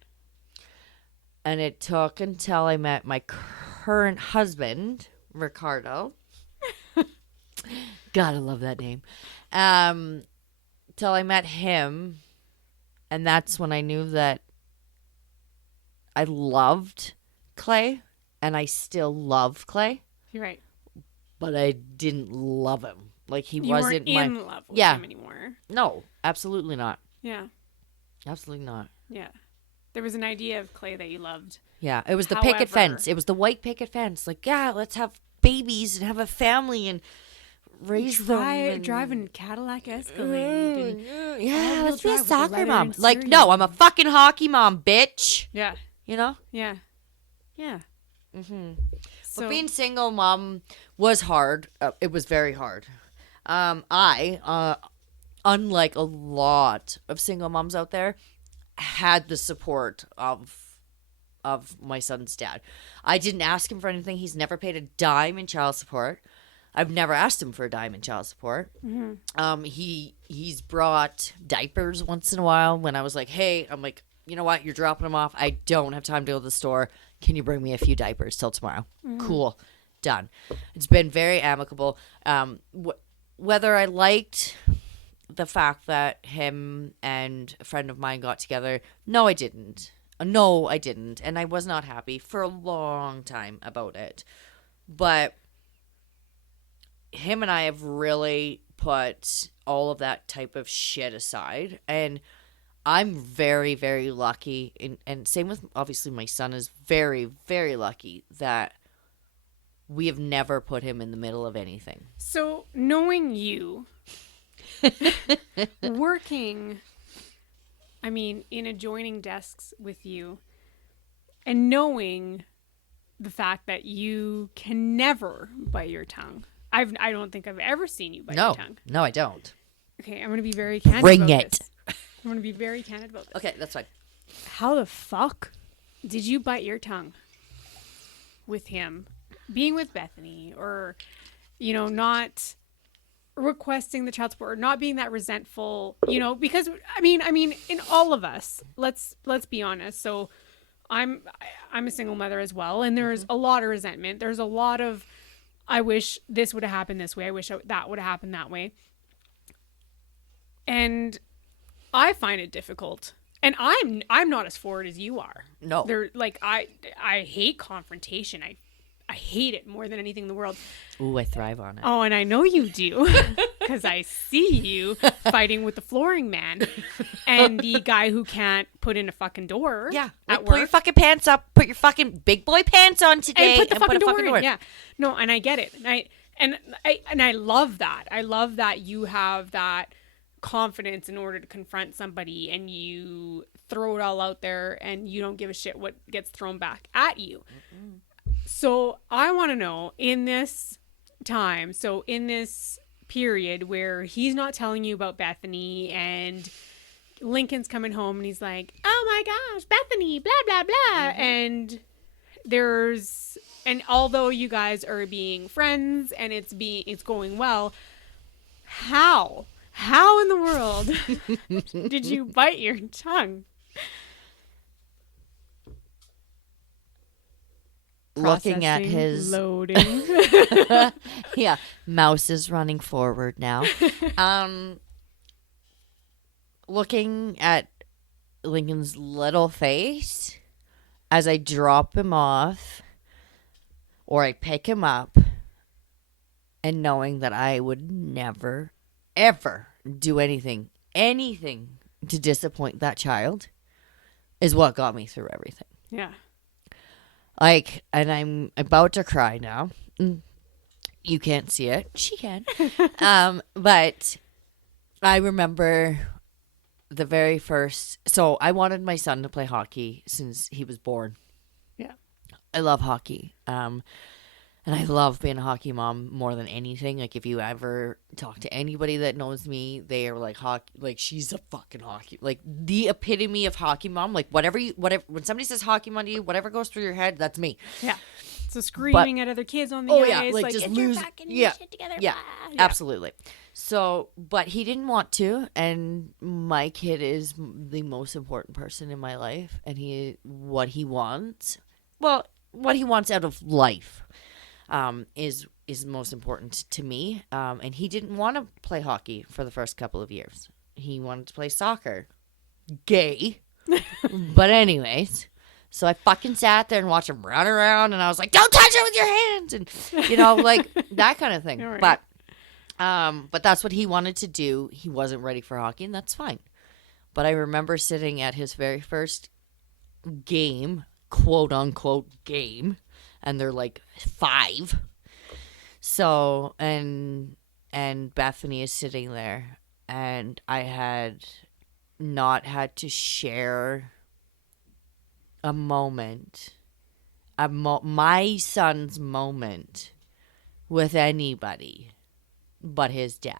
And it took until I met my current husband, Ricardo. Gotta love that name. Till I met him. And that's when I knew that I loved Clay. And I still love Clay. You're right. But I didn't love him. Like, he You wasn't weren't in love with him anymore. No, absolutely not. Yeah. Absolutely not. Yeah. There was an idea of Clay that you loved. Yeah, it was the picket fence. It was the white picket fence. Like, yeah, let's have babies and have a family and raise them. And... Driving Cadillac Escalade. Yeah, let's be a drive with the soccer leather mom. and Like, cereal. no, I'm a fucking hockey mom, bitch. Yeah. You know? Yeah. Yeah. Mm-hmm. So But being single mom was hard. It was very hard. Unlike a lot of single moms out there, had the support of my son's dad. I didn't ask him for anything. He's never paid a dime in child support. I've never asked him for a dime in child support. Mm-hmm. He's brought diapers once in a while when I was like, hey, I'm like, you know what? You're dropping them off. I don't have time to go to the store. Can you bring me a few diapers till tomorrow? Mm-hmm. Cool. Done. It's been very amicable. Whether I liked the fact that him and a friend of mine got together, no, I didn't. No, I didn't. And I was not happy for a long time about it. But him and I have really put all of that type of shit aside. And I'm very, very lucky. And same with, obviously, my son is very, very lucky that we have never put him in the middle of anything. So, knowing you, working, I mean, in adjoining desks with you, and knowing the fact that you can never bite your tongue. I don't think I've ever seen you bite your tongue. No, I don't. Okay, I'm going to be very candid Bring about it. this. I'm going to be very candid about this. Okay, that's fine. How the fuck did you bite your tongue with him? Being with Bethany, or, you know, not requesting the child support, or not being that resentful, you know, because I mean, in all of us, let's be honest. So I'm a single mother as well. And there's a lot of resentment. There's a lot of, I wish this would have happened this way. I wish that would have happened that way. And I find it difficult. And I'm not as forward as you are. No. They're like, I hate confrontation. I hate it more than anything in the world. Ooh, I thrive on it. Oh, and I know you do, because I see you fighting with the flooring man and the guy who can't put in a fucking door. Yeah. at Like, work. pull your fucking pants up. Put your fucking big boy pants on today. And put the fucking a door fucking in. door. Yeah. No, and I get it. And I love that. I love that you have that confidence in order to confront somebody, and you throw it all out there, and you don't give a shit what gets thrown back at you. Mm-mm. So I want to know, in this time, so in this period where he's not telling you about Bethany, and Lincoln's coming home and he's like, oh my gosh, Bethany, blah, blah, blah. Mm-hmm. And although you guys are being friends and it's going well, how in the world did you bite your tongue? Looking at Processing, his loading. yeah, mouse is running forward now. Looking at Lincoln's little face as I drop him off, or I pick him up, and knowing that I would never, ever do anything to disappoint that child is what got me through everything. Yeah. Like, and I'm about to cry now. You can't see it. She can. But I remember the very first. So I wanted my son to play hockey since he was born. Yeah. I love hockey. And I love being a hockey mom more than anything. Like, if you ever talk to anybody that knows me, they are like, hockey, like, she's a fucking hockey, like the epitome of hockey mom. Like, whatever, when somebody says hockey mom to you, whatever goes through your head, that's me. Yeah. So screaming at other kids on the ice, like just lose your fucking shit together. Yeah, absolutely. So, but he didn't want to, and my kid is the most important person in my life, and what he wants out of life. Is most important to me. And he didn't want to play hockey for the first couple of years. He wanted to play soccer. Gay. But anyways, so I fucking sat there and watched him run around, and I was like, don't touch it with your hands, and like that kind of thing. Right. But that's what he wanted to do. He wasn't ready for hockey, and that's fine. But I remember sitting at his very first game, quote unquote game, and they're like 5. So, and Bethany is sitting there, and I had not had to share a moment, my son's moment with anybody but his dad.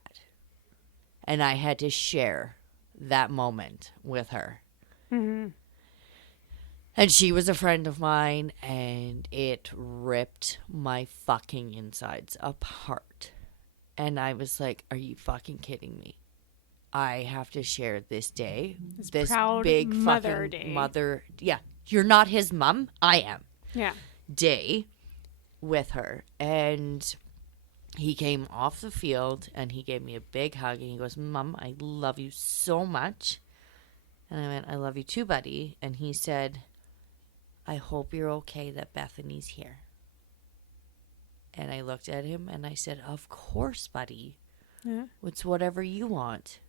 And I had to share that moment with her. Mm-hmm. And she was a friend of mine, and it ripped my fucking insides apart. And I was like, are you fucking kidding me? I have to share this day. This proud big mother fucking day. mother. Yeah. You're not his mom. I am. Yeah. Day with her. And he came off the field, and he gave me a big hug, and he goes, Mom, I love you so much. And I went, I love you too, buddy. And he said, I hope you're okay that Bethany's here. And I looked at him and I said, of course, buddy. Yeah. It's whatever you want.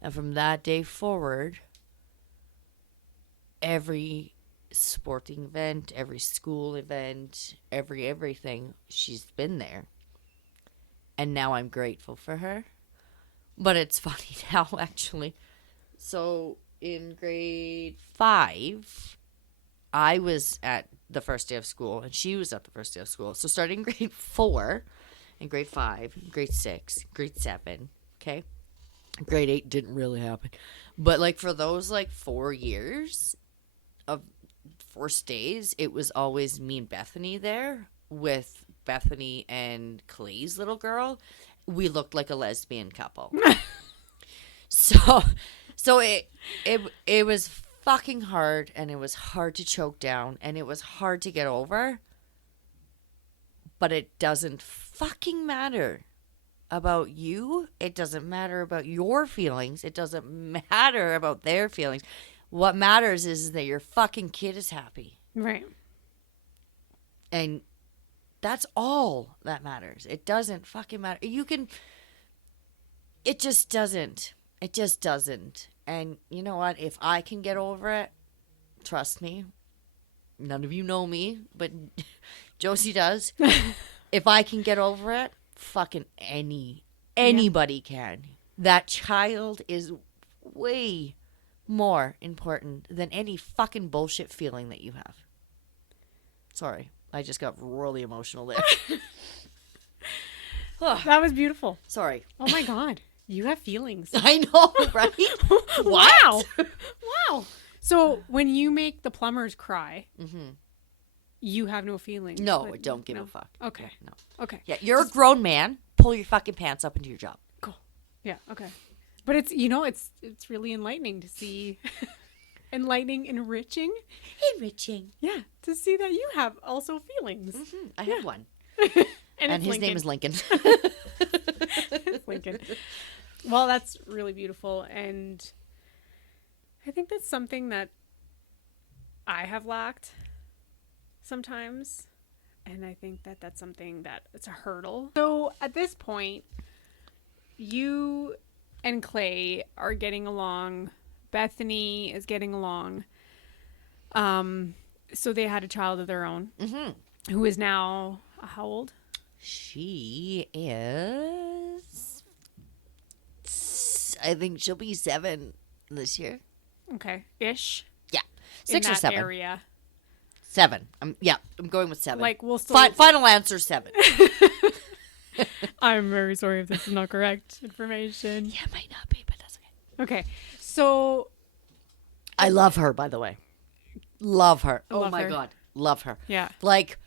And from that day forward, every sporting event, every school event, everything, she's been there. And now I'm grateful for her. But it's funny now, actually. So in grade 5, I was at the first day of school, and she was at the first day of school. So starting grade 4, and grade 5, grade 6, grade 7, okay? Grade 8 didn't really happen. But, like, for those, 4 years of first days, it was always me and Bethany there, with Bethany and Clay's little girl. We looked like a lesbian couple. So it was fucking hard, and it was hard to choke down, and it was hard to get over. But it doesn't fucking matter about you. It doesn't matter about your feelings. It doesn't matter about their feelings. What matters is that your fucking kid is happy. Right. And that's all that matters. It doesn't fucking matter. It just doesn't. It just doesn't. And you know what? If I can get over it, trust me, none of you know me, but Josie does. If I can get over it, fucking anybody can. That child is way more important than any fucking bullshit feeling that you have. Sorry, I just got really emotional there. That was beautiful. Sorry. Oh my God. You have feelings. I know, right? Wow. Wow. So when you make the plumbers cry, you have no feelings? No, I don't give a fuck. Okay. Yeah, no. Okay. Yeah, you're a grown man. Pull your fucking pants up and do your job. Cool. Yeah, okay. But it's really enlightening to see. Enlightening, enriching. Enriching. Yeah, to see that you have also feelings. I have one. and his name is Lincoln. Lincoln. Well, that's really beautiful. And I think that's something that I have lacked sometimes. And I think that that's something that it's a hurdle. So at this point, you and Clay are getting along. Bethany is getting along. So they had a child of their own, who is now how old? She is, I think she'll be 7 this year. Okay, ish. Yeah, 6 in or that 7. Area. 7. I'm going with 7. Like we'll still. Final answer 7. I'm very sorry if this is not correct information. Yeah, it might not be, but that's okay. Okay, so I love her, by the way. Love her. Oh Love my her. God, love her. yeah, Like,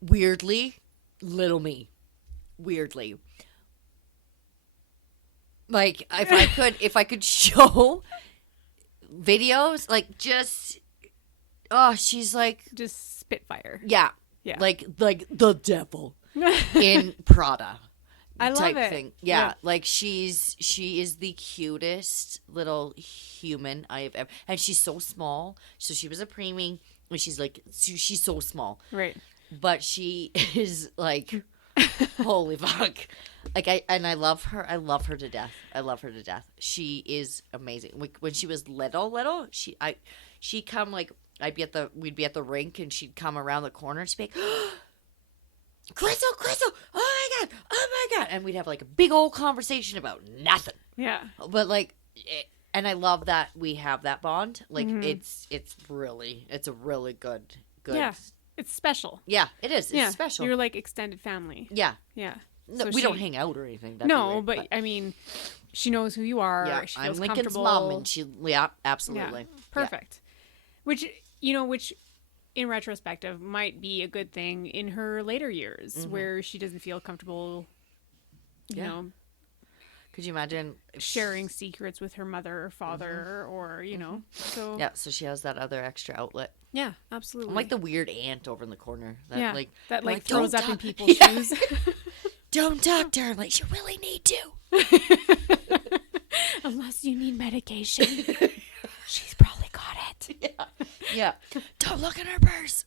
weirdly, little me. Weirdly. Like, if I could show videos, like, just, oh, she's like, just Spitfire. yeah, Yeah. like the devil in Prada. I love type it. thing. Yeah, like she is the cutest little human I have ever, and she's so small. So she was a preemie, and she's so small. Right. But she is like, holy fuck. Like I love her. I love her to death. I love her to death. She is amazing. When she was little, she'd come like we'd be at the rink, and she'd come around the corner and she'd be like, Krystle, oh my god, and we'd have like a big old conversation about nothing. Yeah. But like, and I love that we have that bond. Like it's a really good. Yeah. It's special. Yeah, it is. It's special. You're like extended family. Yeah. Yeah. No, So we don't hang out or anything. That'd be No, weird, but I mean, she knows who you are. yeah, She I'm feels Lincoln's comfortable. mom, and absolutely. Yeah. Perfect. Which in retrospective might be a good thing in her later years where she doesn't feel comfortable, you know, Could you imagine sharing secrets with her mother or father or, you know, so. Yeah, so she has that other extra outlet. Yeah, absolutely. I'm like the weird aunt over in the corner that that "Don't throws up in talk." people's shoes. Don't talk to her like you really need to. Unless you need medication. She's probably got it. Yeah. Don't look at her purse.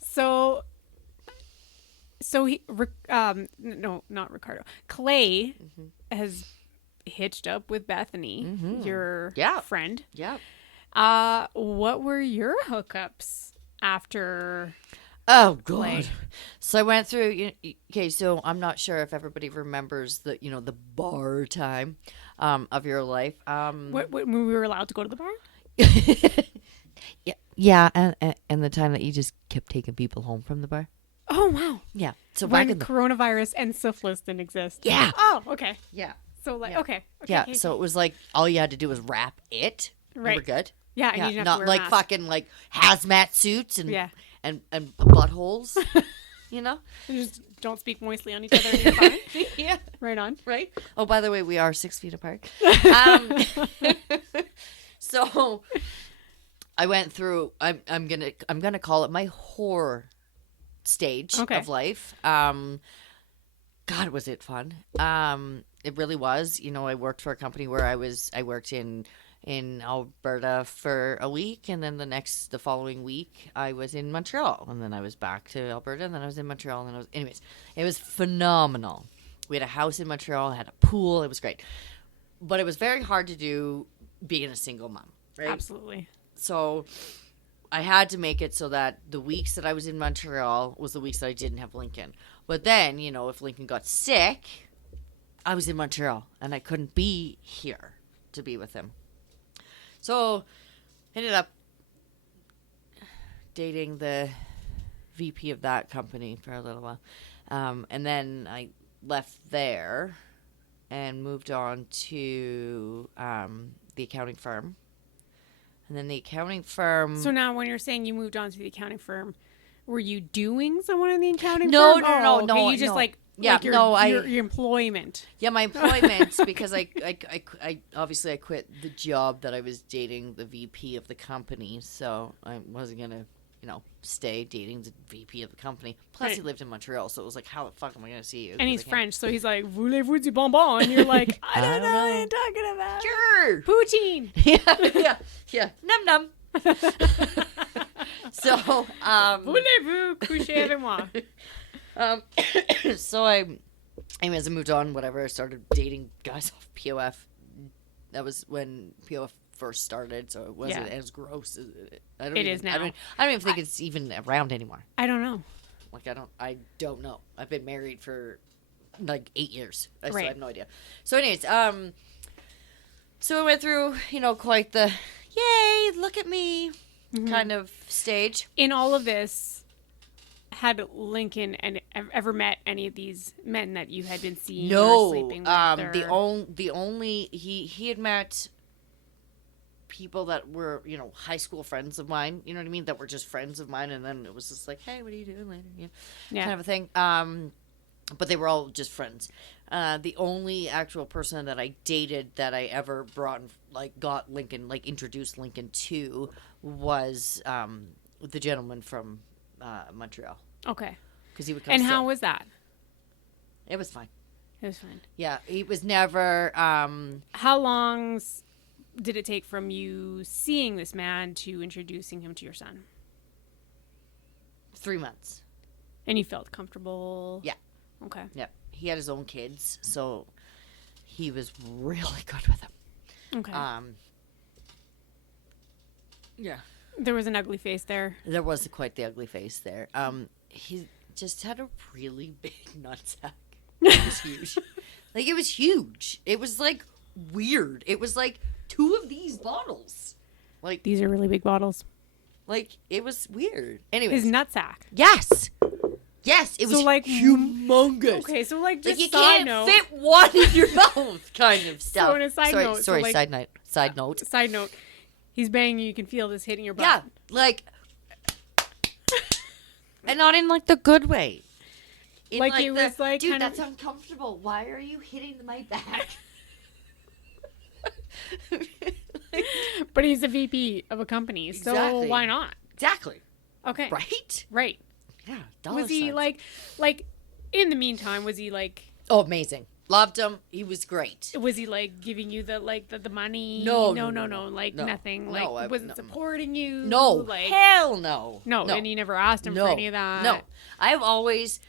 So he, no, not Ricardo. Clay has hitched up with Bethany, your friend. Yeah. What were your hookups after? Oh God! Clay? So I went through. Okay, so I'm not sure if everybody remembers the the bar time of your life. When we were allowed to go to the bar? Yeah, and the time that you just kept taking people home from the bar. Oh wow! Yeah. So When back in coronavirus and syphilis didn't exist. Yeah. Oh, okay. yeah. So like, Yeah. okay. Yeah, okay. so it was like all you had to do was wrap it. And Right. we're good. Yeah, and you didn't have not to wear a like mask. fucking like hazmat suits and Yeah. and buttholes. You know? You just don't speak moistly on each other and you're fine. Yeah. Right on. Right? Oh, by the way, we are 6 feet apart. So I went through I'm gonna call it my horror stage of life. God, was it fun? It really was. I worked for a company where I worked in Alberta for a week, and then the following week I was in Montreal, and then I was back to Alberta, and then I was in Montreal, and then anyways, it was phenomenal. We had a house in Montreal, had a pool, it was great. But it was very hard to do being a single mom, right? Absolutely. So I had to make it so that the weeks that I was in Montreal was the weeks that I didn't have Lincoln. But then, if Lincoln got sick, I was in Montreal and I couldn't be here to be with him. So ended up dating the VP of that company for a little while. And then I left there and moved on to the accounting firm. And then the accounting firm... So now when you're saying you moved on to the accounting firm, were you doing someone in the accounting No, firm? no, okay. no, You just Yeah, your employment. Yeah, my employment, because I obviously I quit the job that I was dating the VP of the company, so I wasn't going to, stay dating the VP of the company. Plus, he lived in Montreal, so it was like, how the fuck am I going to see you? And he's French, so he's like, voulez-vous du bonbon? And you're like, I don't know what you're talking about. Sure. Poutine. Yeah. Num num. So Voulez-vous coucher avec moi? So as I moved on, whatever, I started dating guys off POF. That was when POF first started, so it wasn't as gross as It is now. I don't even think it's even around anymore. I don't know. Like, I don't know. I've been married for like 8 years. I still Right. have no idea. So anyways, so I went through, quite the yay, look at me kind of stage. In all of this, had Lincoln ever met any of these men that you had been seeing or sleeping with? The only he had met people that were, high school friends of mine, you know what I mean, that were just friends of mine, and then it was just like, hey, what are you doing later? Kind of a thing. But they were all just friends. The only actual person that I dated that I ever brought, got Lincoln, introduced Lincoln to was the gentleman from Montreal. Okay. Because he would come. And stay. how was that? It was fine. It was fine. Yeah, he was never. How long did it take from you seeing this man to introducing him to your son? 3 months. And you felt comfortable? Yeah. Okay. Yep. He had his own kids, so he was really good with them. Okay. Yeah. There was an ugly face there. There was quite the ugly face there. He just had a really big nutsack. It was huge. It was huge. It was weird. It was 2 of these bottles. These are really big bottles. It was weird. Anyways. His nutsack. Yes. Yes, it was humongous. Okay, so just you side can't note. fit one in your mouth, kind of stuff. So on a side note. Sorry, side note. Side note. He's banging you. You can feel this hitting your butt. Yeah, and not in the good way. In, it was dude, kind that's uncomfortable. Why are you hitting my back? But he's a VP of a company, so Exactly. why not? Exactly. Okay. Right? Yeah. Was he signs. in the meantime? Was he Oh, amazing. Loved him. He was great. Was he geting you the money? No. Nothing. No, Wasn't supporting you. No. Hell no. No. And you never asked him for any of that. No. I've always,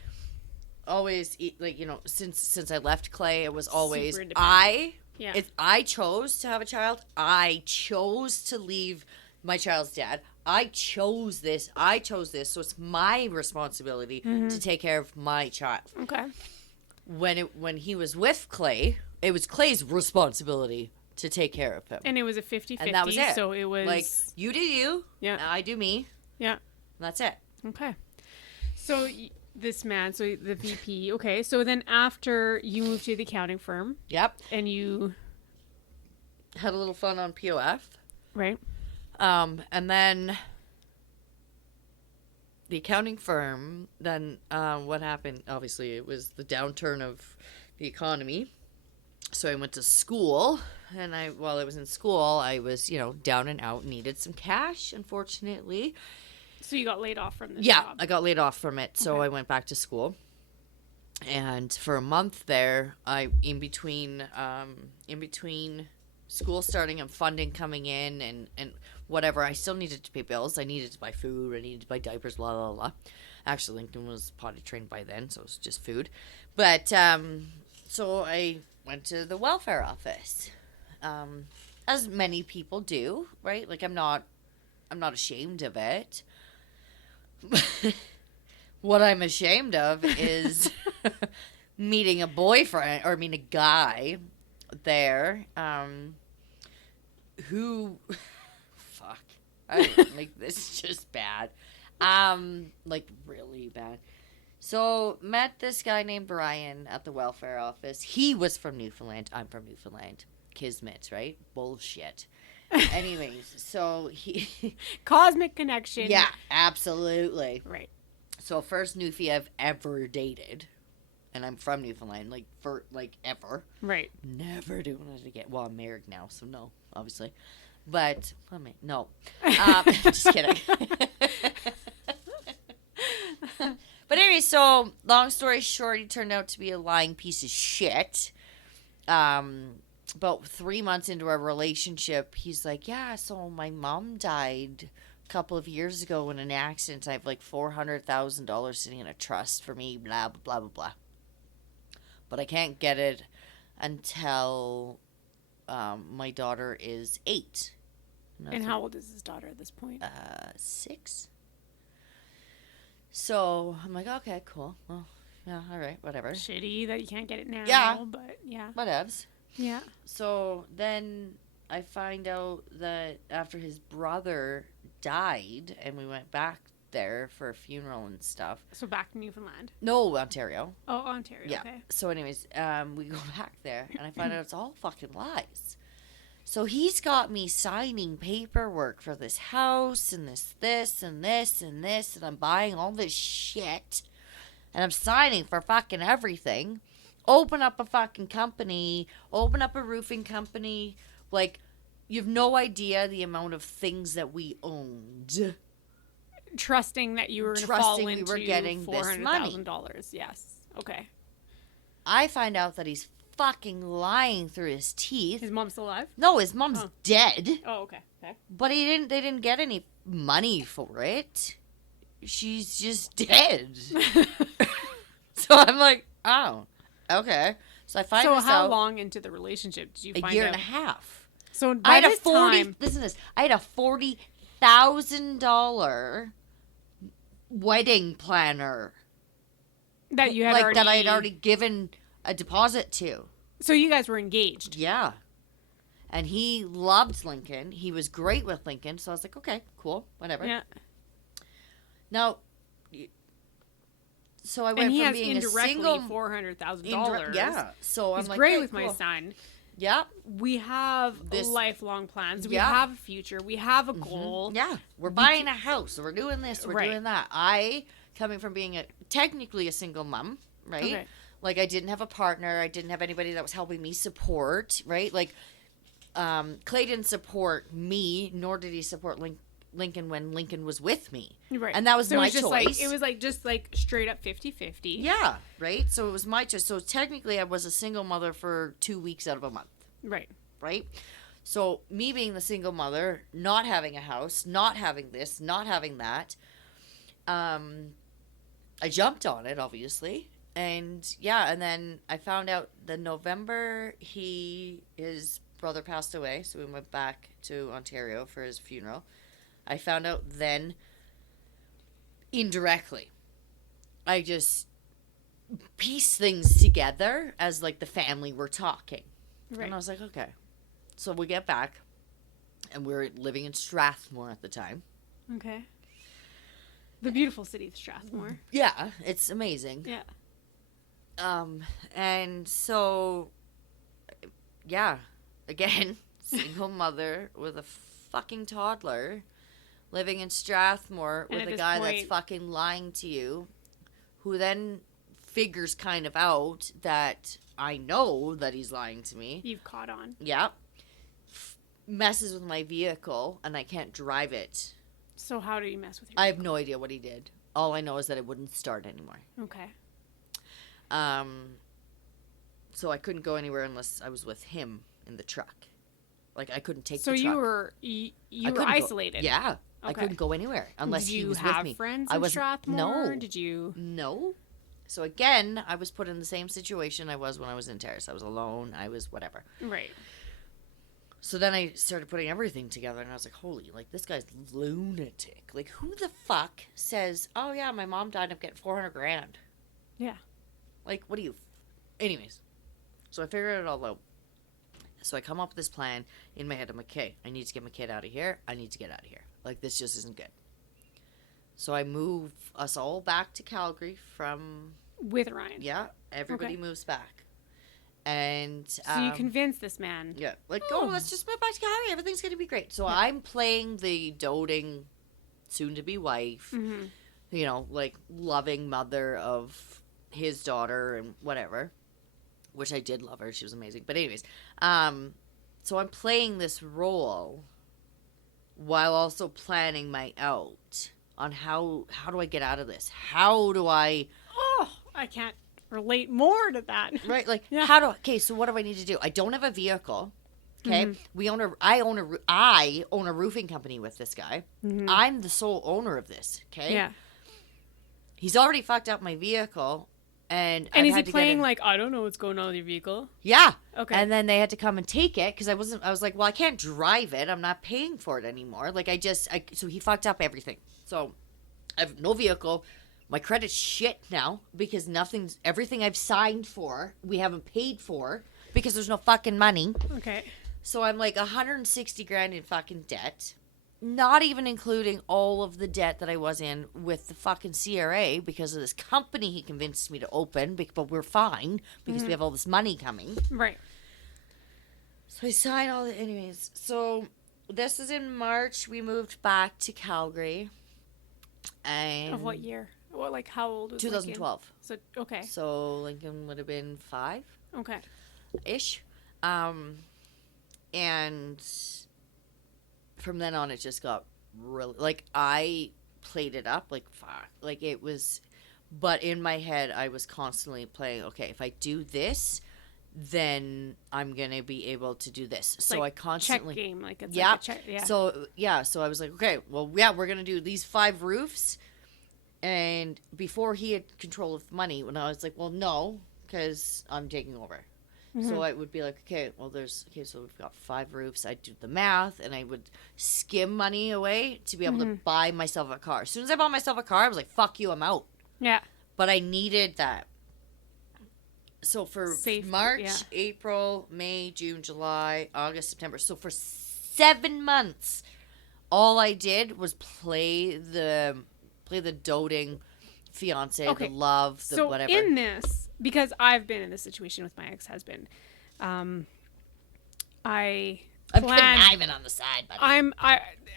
since I left Clay, it was always Super independent. Yeah. If I chose to have a child, I chose to leave my child's dad. I chose this. So it's my responsibility to take care of my child. Okay. When he was with Clay, it was Clay's responsibility to take care of him. And it was a 50-50. And that was it. So it was you do you. Yeah. I do me. Yeah. And that's it. Okay. So this man, so the VP. Okay. So then after you moved to the accounting firm. Yep. And you had a little fun on POF. Right. And then the accounting firm, then what happened, obviously, it was the downturn of the economy. So I went to school, and while I was in school, I was, down and out, needed some cash, unfortunately. So you got laid off from this Yeah, job? I got laid off from it, so I went back to school. And for a month there, in between school starting and funding coming in and whatever, I still needed to pay bills. I needed to buy food. I needed to buy diapers, blah, blah, blah. Actually, Lincoln was potty trained by then, so it was just food. But, so I went to the welfare office, as many people do, right? I'm not ashamed of it. What I'm ashamed of is meeting a guy there, who, fuck, this just bad, really bad. So met this guy named Brian at the welfare office. He was from Newfoundland. I'm from Newfoundland. Kismet, right? Bullshit. Anyways, so he Cosmic connection. yeah, absolutely. Right. So first Newfie I've ever dated, and I'm from Newfoundland, ever. Right. Never doing it again. Well, I'm married now, so no, obviously. But no, just kidding. But anyway, so long story short, he turned out to be a lying piece of shit. About 3 months into our relationship, he's like, yeah, so my mom died couple of years ago in an accident. I have like $400,000 sitting in a trust for me, blah, blah, blah, blah, blah. But I can't get it until my daughter is 8. And how old is his daughter at this point? 6. So I'm like, okay, cool. Well, yeah, all right, whatever. Shitty that you can't get it now. Yeah. But yeah. Whatevs. Yeah. So then I find out that after his brother died and we went back there for a funeral and stuff. So back to Newfoundland. No, Ontario. Oh, Ontario. Yeah. Okay. So anyways, we go back there and I find out it's all fucking lies. So he's got me signing paperwork for this house and this and this and this, and I'm buying all this shit. And I'm signing for fucking everything. Open up a fucking company, open up a roofing company. Like, you have no idea the amount of things that we owned. Trusting that you were going to fall into we were getting this money. $400,000. Yes. Okay. I find out that he's fucking lying through his teeth. His mom's still alive? No, his mom's dead. Oh, okay. Okay. But they didn't get any money for it. She's just dead. So I'm like, oh, okay. So I find So this how out long into the relationship did you find out? a year and a half. So I had by this time, listen to this. I had a $40,000 wedding planner that you had like already... that I had already given a deposit to. So you guys were engaged. Yeah. And he loved Lincoln. He was great with Lincoln. So I was like, okay, cool, whatever. Yeah. Now, so I went and he from has being a indirectly single $400,000. Yeah. So I'm He's like, great okay, with my cool. son. Yeah. We have This- lifelong plans. We Yeah. have a future. We have a goal. Yeah. We're buying a house. We're doing this. We're Right. doing that. I, coming from being technically a single mom, right? Okay. Like, I didn't have a partner. I didn't have anybody that was helping me support, right? Like, Clay didn't support me, nor did he support Lincoln when Lincoln was with me. Right. And that was so it my was just choice. Like, it was like just like straight up 50-50. Yeah, right? So it was my choice. So technically, I was a single mother for 2 weeks out of a month, Right. right? So me being the single mother, not having a house, not having this, not having that, I jumped on it, obviously. And yeah, and then I found out that November his brother passed away, so we went back to Ontario for his funeral. I found out then indirectly. I just pieced things together as like the family were talking. Right. And I was like, okay. So we get back and we're living in Strathmore at the time. Okay. The beautiful city of Strathmore. Yeah, it's amazing. Yeah. And so, yeah, again, single mother with a fucking toddler, living in Strathmore And with at a this guy that's point- fucking lying to you, who then figures kind of out that I know that he's lying to me. You've caught on. Yeah. Messes with my vehicle, and I can't drive it. So how do you mess with your I have no idea what he did. All I know is that it wouldn't start anymore. Okay. So I couldn't go anywhere unless I was with him in the truck. Like, I couldn't take So the truck. you were I were couldn't go- isolated. Yeah. I Okay. couldn't go anywhere unless Did he you was have with me. friends I in wasn't- Strathmore? no. Did you? No. So again, I was put in the same situation I was when I was in Terrace. I was alone. I was whatever. Right. So then I started putting everything together, and I was like, holy, like, this guy's lunatic. Like, who the fuck says, oh, yeah, my mom died, I'm getting $400,000? Yeah. Like, what do you... Anyways, so I figured it all out. So I come up with this plan in my head. I'm like, okay, I need to get my kid out of here. I need to get out of here. Like, this just isn't good. So I move us all back to Calgary from... With Ryan. Yeah, everybody Okay. moves back. And... So you convinced this man. Yeah, like, Oh. let's just move back to Calgary. Everything's going to be great. So I'm playing the doting soon-to-be wife, Mm-hmm. you know, like, loving mother of his daughter and whatever, which I did love her. She was amazing. But anyways, so I'm playing this role while also planning my out on how do I get out of this? How do I... Oh, I can't relate more to that. Right, like, Yeah. okay, so what do I need to do? I don't have a vehicle. Okay. I own a roofing company with this guy. I'm the sole owner of this. Okay. Yeah. He's already fucked up my vehicle. And is he playing like, I don't know what's going on with your vehicle? Yeah. Okay. And then they had to come and take it because I was like, well, I can't drive it. I'm not paying for it anymore. Like so he fucked up everything. So I have no vehicle. My credit's shit now because everything I've signed for, we haven't paid for because there's no fucking money. Okay. So I'm like 160 grand in fucking debt. Not even including all of the debt that I was in with the fucking CRA because of this company he convinced me to open, but we're fine because we have all this money coming. Right. So I signed all the... Anyways, so this is in March. We moved back to Calgary. And Of what year? What, like, how old was 2012. Lincoln? So, okay. So Lincoln would have been 5. Okay. Ish. And... from then on, it just got really, like, I played it up, like, fuck, like, it was, but in my head, I was constantly playing, okay, if I do this, then I'm gonna be able to do this. So like I constantly, check game, like, it's yeah. like a check, yeah. So I was like, okay, well, yeah, we're gonna do these 5 roofs, and before he had control of money, when I was like, well, no, because I'm taking over. So I would be like, so we've got 5 roofs. I'd do the math, and I would skim money away to be able to buy myself a car. As soon as I bought myself a car, I was like, fuck you, I'm out. Yeah. But I needed that. So for March, yeah. April, May, June, July, August, September. So for 7 months, all I did was play the doting fiance, the love, the so whatever. In this... Because I've been in this situation with my ex-husband. I'm conniving on the side, buddy. I'm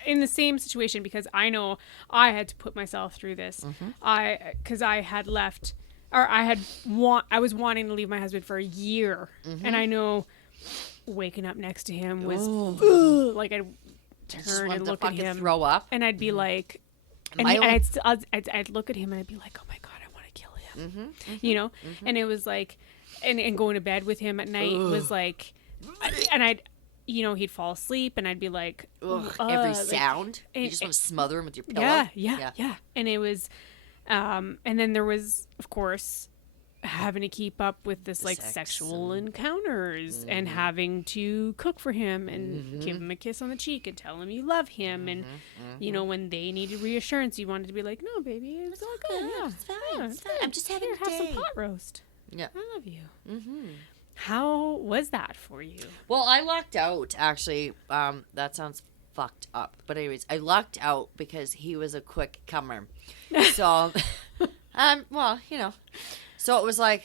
in the same situation because I know I had to put myself through this. Because I had left, or I was wanting to leave my husband for a year, and I know waking up next to him was like I'd turn and look at him, throw up, and I'd be like, I'd look at him and I'd be like, oh my god, I want to kill him, you know, and it was like, and going to bed with him at night was like, and I'd. You know, he'd fall asleep, and I'd be like, every sound. You just want to smother him with your pillow. Yeah. And it was, and then there was, of course, having to keep up with this like sexual encounters and having to cook for him and give him a kiss on the cheek and tell him you love him. And, you know, when they needed reassurance, you wanted to be like, no, baby, it's all good. Yeah, it's fine. I'm just having have some pot roast. Yeah. I love you. How was that for you? Well, I lucked out, actually. That sounds fucked up. But anyways, I lucked out because he was a quick comer. So, well, you know. So it was like,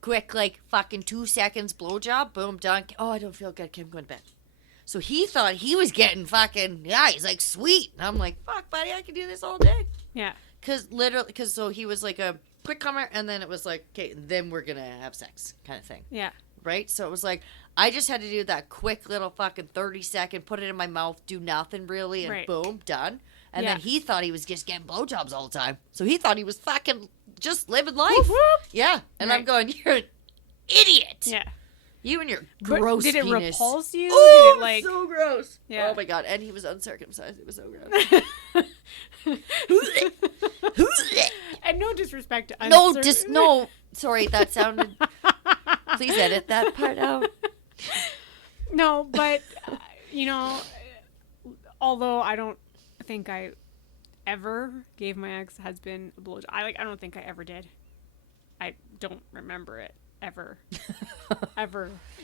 quick, like, fucking 2 seconds blowjob, boom, done. Oh, I don't feel good. Okay, I'm going to bed. So he thought he was getting fucking, he's like, sweet. And I'm like, fuck, buddy, I can do this all day. Yeah. Because so he was like a quick comer, and then it was like, okay, then we're gonna have sex kind of thing. Yeah. Right? So it was like, I just had to do that quick little fucking 30-second, put it in my mouth, do nothing really, and boom, done. And then he thought he was just getting blowjobs all the time. So he thought he was fucking just living life. Whoop, whoop. Yeah. And I'm going, you're an idiot. Yeah. You and your gross Did it penis. repulse you? Oh, did it, like... so gross. Yeah. Oh my God. And he was uncircumcised. It was so gross. And no disrespect to no. Sorry, that sounded. Please edit that part out. No, but you know, although I don't think I ever gave my ex-husband a blowjob. I don't think I ever did. I don't remember it ever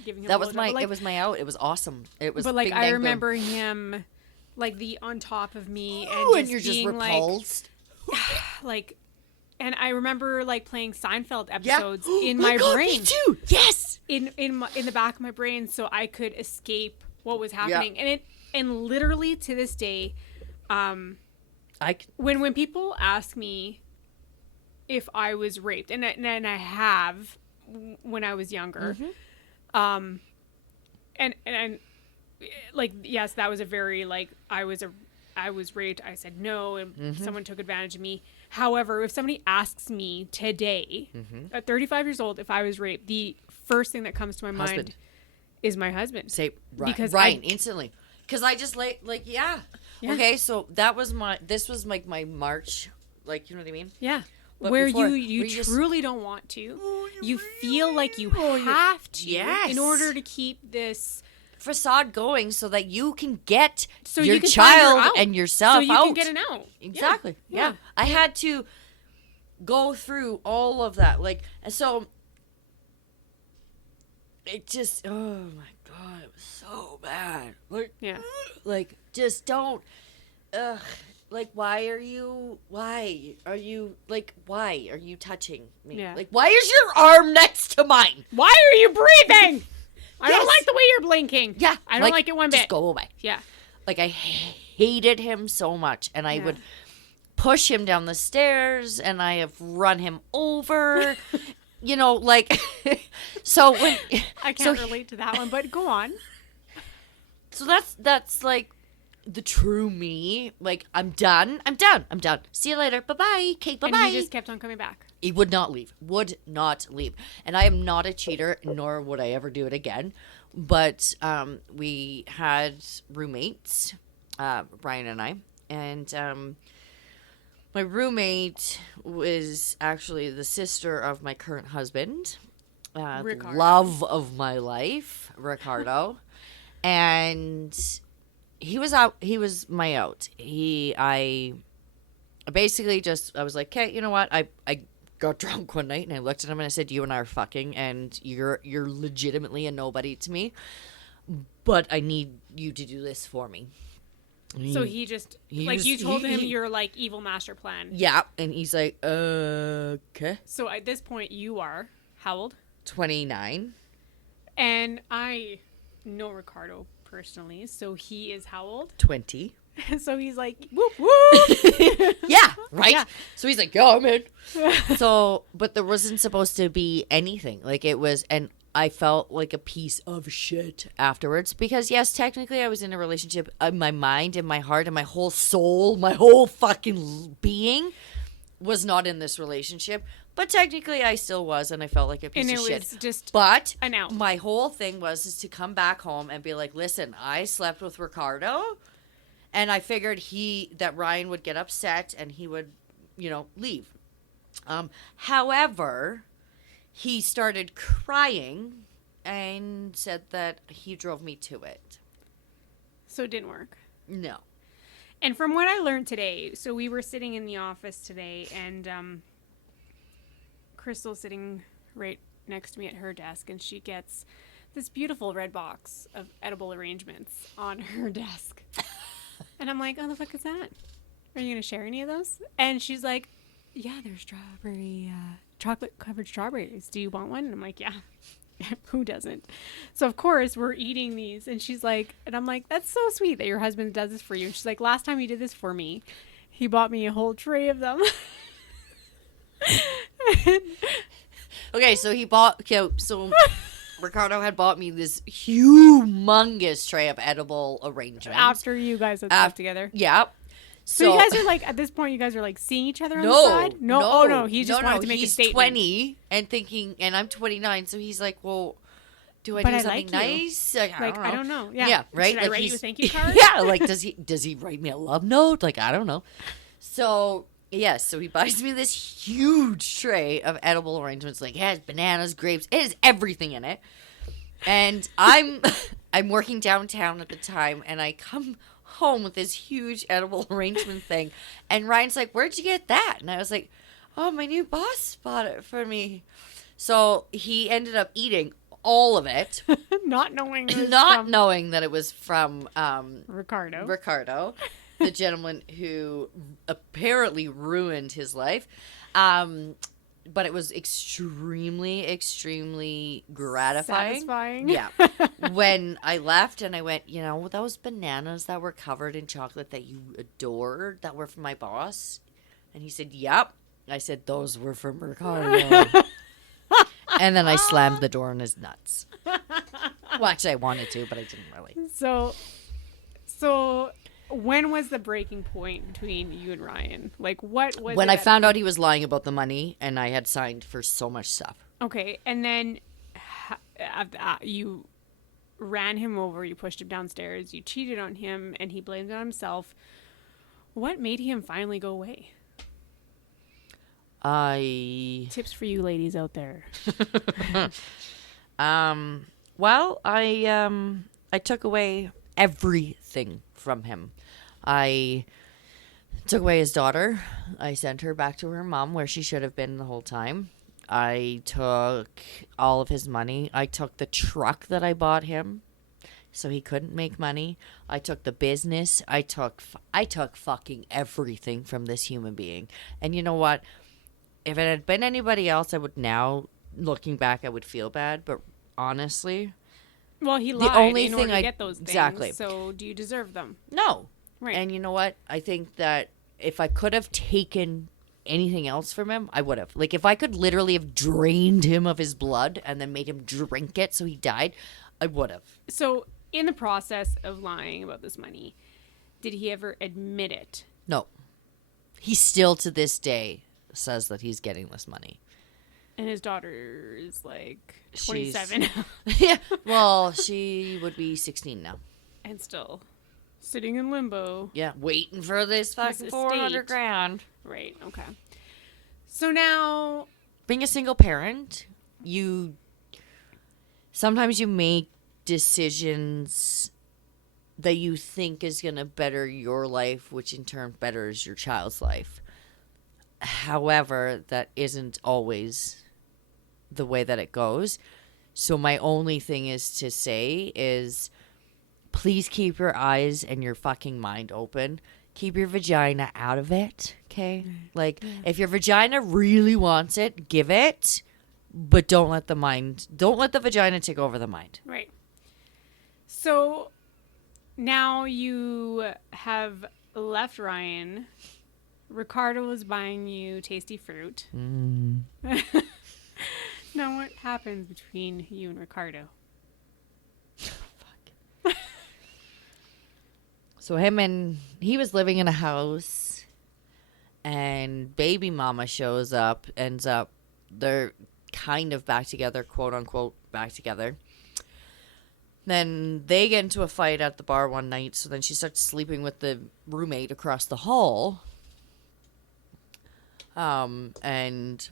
giving him. That a was blowjob. my. It was my out. It was awesome. It was. But like bing, I bang, remember him, like the on top of me, and you're just repulsed. Like, and I remember like playing Seinfeld episodes in my God, brain. Me too. Yes. In the back of my brain, so I could escape what was happening. And literally to this day, when people ask me if I was raped, and I have when I was younger, and like, yes, that was a very like I was raped. I said no, and someone took advantage of me. However, if somebody asks me today, at 35 years old, if I was raped, the first thing that comes to my mind is my husband. Say Ryan. Because Ryan instantly. Because I just yeah. Yeah. Okay, so this was like my March, like, you know what I mean? Yeah. But where before, you we just- truly don't want to. You feel like you have to Yes. in order to keep this facade going so that you can get so your you can find child out. and yourself so you out. can get an out. Exactly. Yeah. I had to go through all of that. Like, and so it just, oh my God, it was so bad. Like, just don't, like, why are you touching me? Yeah. Like, why is your arm next to mine? Why are you breathing? I don't Yes. like the way you're blinking. Yeah. I don't like it one bit. Just go away. Yeah. Like, I hated him so much, and I would push him down the stairs, and I have run him over. You know, like, so when I can't relate to that one, but go on. So that's like the true me. Like, I'm done. See you later. Bye-bye. Okay, bye-bye. And he just kept on coming back. He would not leave. And I am not a cheater, nor would I ever do it again. But we had roommates, Brian and I, and my roommate was actually the sister of my current husband, the love of my life, Ricardo. And he was out. He was my out. I basically I was like, okay, you know what? I got drunk one night and I looked at him and I said, you and I are fucking, and you're legitimately a nobody to me, but I need you to do this for me. So you told him your like evil master plan. Yeah, and he's like, okay. So at this point you are how old? 29. And I know Ricardo personally, so he is how old? 20. So he's like, whoop whoop. Yeah, right? Yeah. So he's like, yeah, I'm in. So, but there wasn't supposed to be anything. Like, it was, and I felt like a piece of shit afterwards because, yes, technically I was in a relationship. My mind and my heart and my whole soul, my whole fucking being was not in this relationship. But technically I still was, and I felt like a piece of shit. And it was just but an out. My whole thing was to come back home and be like, listen, I slept with Ricardo. And I figured that Ryan would get upset and he would, leave. However, he started crying and said that he drove me to it. So it didn't work. No. And from what I learned today, so we were sitting in the office today, and Krystle sitting right next to me at her desk, and she gets this beautiful red box of edible arrangements on her desk. And I'm like, oh, the fuck is that? Are you going to share any of those? And she's like, yeah, they're strawberry, chocolate-covered strawberries. Do you want one? And I'm like, yeah. Who doesn't? So, of course, we're eating these. And she's like, and I'm like, that's so sweet that your husband does this for you. And she's like, last time he did this for me, he bought me a whole tray of them. Okay, so Ricardo had bought me this humongous tray of edible arrangements. After you guys had slept together. Yeah. So you guys are like, at this point, you guys are like seeing each other on the side? No. Oh, no. He just wanted to make a statement. He's 20 and thinking, and I'm 29. So he's like, well, do I But do I something like nice? Like, I don't know. Yeah. Yeah, right? Should I Like, write you a thank you card? Yeah. Like, does he write me a love note? Like, I don't know. So, yes. So he buys me this huge tray of edible arrangements. Like, it has bananas, grapes. It has everything in it. And I'm working downtown at the time, and I come home with this huge edible arrangement thing, and Ryan's like, where'd you get that? And I was like, oh, my new boss bought it for me. So he ended up eating all of it. Not knowing that it was from Ricardo, the gentleman who apparently ruined his life. But it was extremely, extremely gratifying. Satisfying. Yeah. When I left and I went, those bananas that were covered in chocolate that you adored, that were from my boss? And he said, yep. I said, those were from Ricardo. And then I slammed the door on his nuts. Well, actually, I wanted to, but I didn't really. So when was the breaking point between you and Ryan? Like, what was when I found out he was lying about the money and I had signed for so much stuff. Okay, and then you ran him over, you pushed him downstairs, you cheated on him, and he blamed it on himself. What made him finally go away? Tips for you ladies out there. Well, I took away everything from him. I took away his daughter. I sent her back to her mom where she should have been the whole time. I took all of his money. I took the truck that I bought him so he couldn't make money. I took the business. I took fucking everything from this human being. And you know what? If it had been anybody else, I would now, looking back, I would feel bad. But honestly, well, he lied in order to get those things. Exactly. So do you deserve them? No. Right. And you know what? I think that if I could have taken anything else from him, I would have. Like, if I could literally have drained him of his blood and then made him drink it so he died, I would have. So in the process of lying about this money, did he ever admit it? No. He still to this day says that he's getting this money. And his daughter is like 27. Yeah. Well, she would be 16 now. And still sitting in limbo. Yeah. Waiting for this fucking 400 grand. Right. Okay. So now, being a single parent, sometimes you make decisions that you think is going to better your life, which in turn betters your child's life. However, that isn't always the way that it goes. So my only thing is to say is, please keep your eyes and your fucking mind open. Keep your vagina out of it, okay? Like, if your vagina really wants it, give it, but don't let the vagina take over the mind. Right. So now you have left Ryan. Ricardo was buying you tasty fruit. Now what happens between you and Ricardo? So he was living in a house, and baby mama shows up, they're kind of back together, quote unquote, back together. Then they get into a fight at the bar one night, so then she starts sleeping with the roommate across the hall. And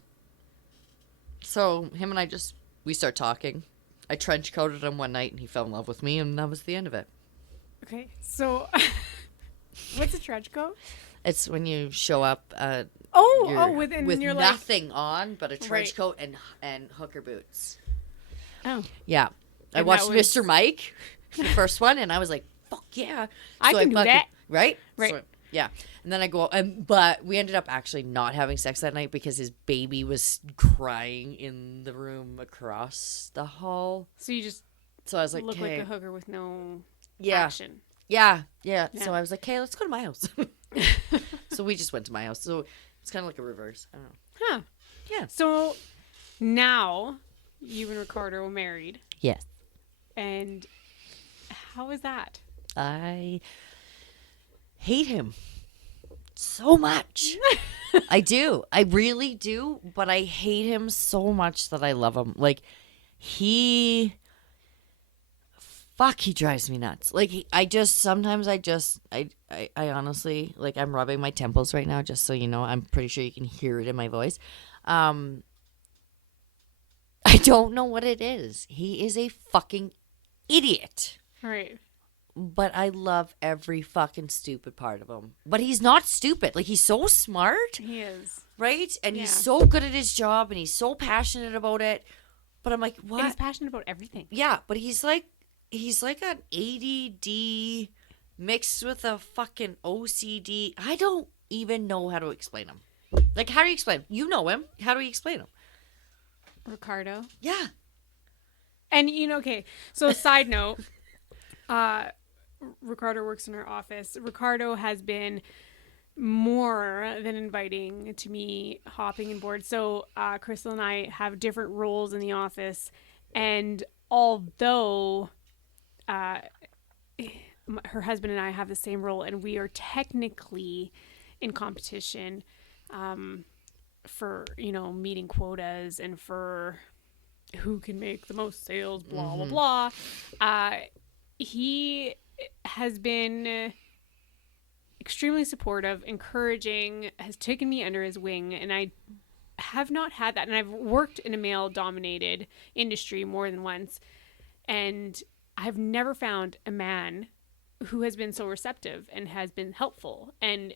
so him and we start talking. I trench coated him one night, and he fell in love with me, and that was the end of it. Okay, so what's a trench coat? It's when you show up with nothing on but a trench coat and hooker boots. Oh. Yeah. I watched Mr. Mike, the first one, and I was like, fuck yeah. I can do that. Right? Right. So, yeah. And then I go, but we ended up actually not having sex that night because his baby was crying in the room across the hall. So you just I was like, look like a hooker with no yeah. action. Yeah. So I was like, hey, let's go to my house. So we just went to my house. So it's kind of like a reverse. I don't know. Huh. Yeah. So now you and Ricardo are married. Yes. And how is that? I hate him so much. I do. I really do. But I hate him so much that I love him. Like, he drives me nuts. Like, I honestly, like, I'm rubbing my temples right now, just so you know. I'm pretty sure you can hear it in my voice. I don't know what it is. He is a fucking idiot. Right. But I love every fucking stupid part of him. But he's not stupid. Like, he's so smart. He is. Right? And he's so good at his job, and he's so passionate about it. But I'm like, what? And he's passionate about everything. Yeah, but he's like an ADD mixed with a fucking OCD. I don't even know how to explain him. Like, how do you explain him? You know him. How do you explain him? Ricardo. Yeah. And, okay. So, side note, Ricardo works in our office. Ricardo has been more than inviting to me hopping and board. So, Krystle and I have different roles in the office. And although her husband and I have the same role, and we are technically in competition for, meeting quotas and for who can make the most sales, blah, blah, blah. He has been extremely supportive, encouraging, has taken me under his wing, and I have not had that. And I've worked in a male-dominated industry more than once, and I've never found a man who has been so receptive and has been helpful. And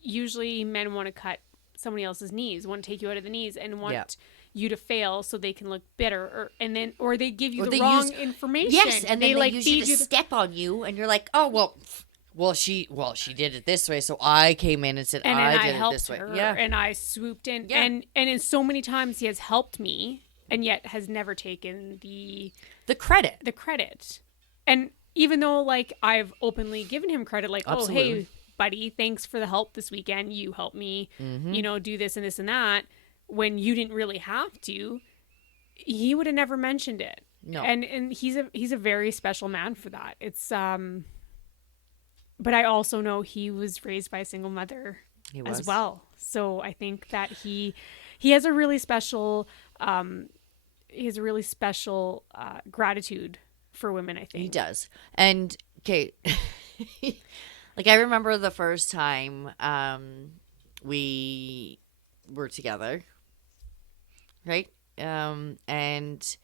usually men want to cut somebody else's knees, want to take you out of the knees, and want you to fail so they can look better, or they give you the wrong information. Yes, and then they like use you to step on you, and you're like, oh well, she did it this way, so I came in and said I did it this way. Yeah, and I swooped in, and in so many times he has helped me, and yet has never taken the credit. The credit, and even though like I've openly given him credit, like, Absolutely. Oh hey buddy, thanks for the help this weekend. You helped me, do this and this and that when you didn't really have to. He would have never mentioned it. No, and he's a very special man for that. It's but I also know he was raised by a single mother as well. So I think that he has a really special gratitude for women, I think. he does. And okay, like I remember the first time we were together, right? And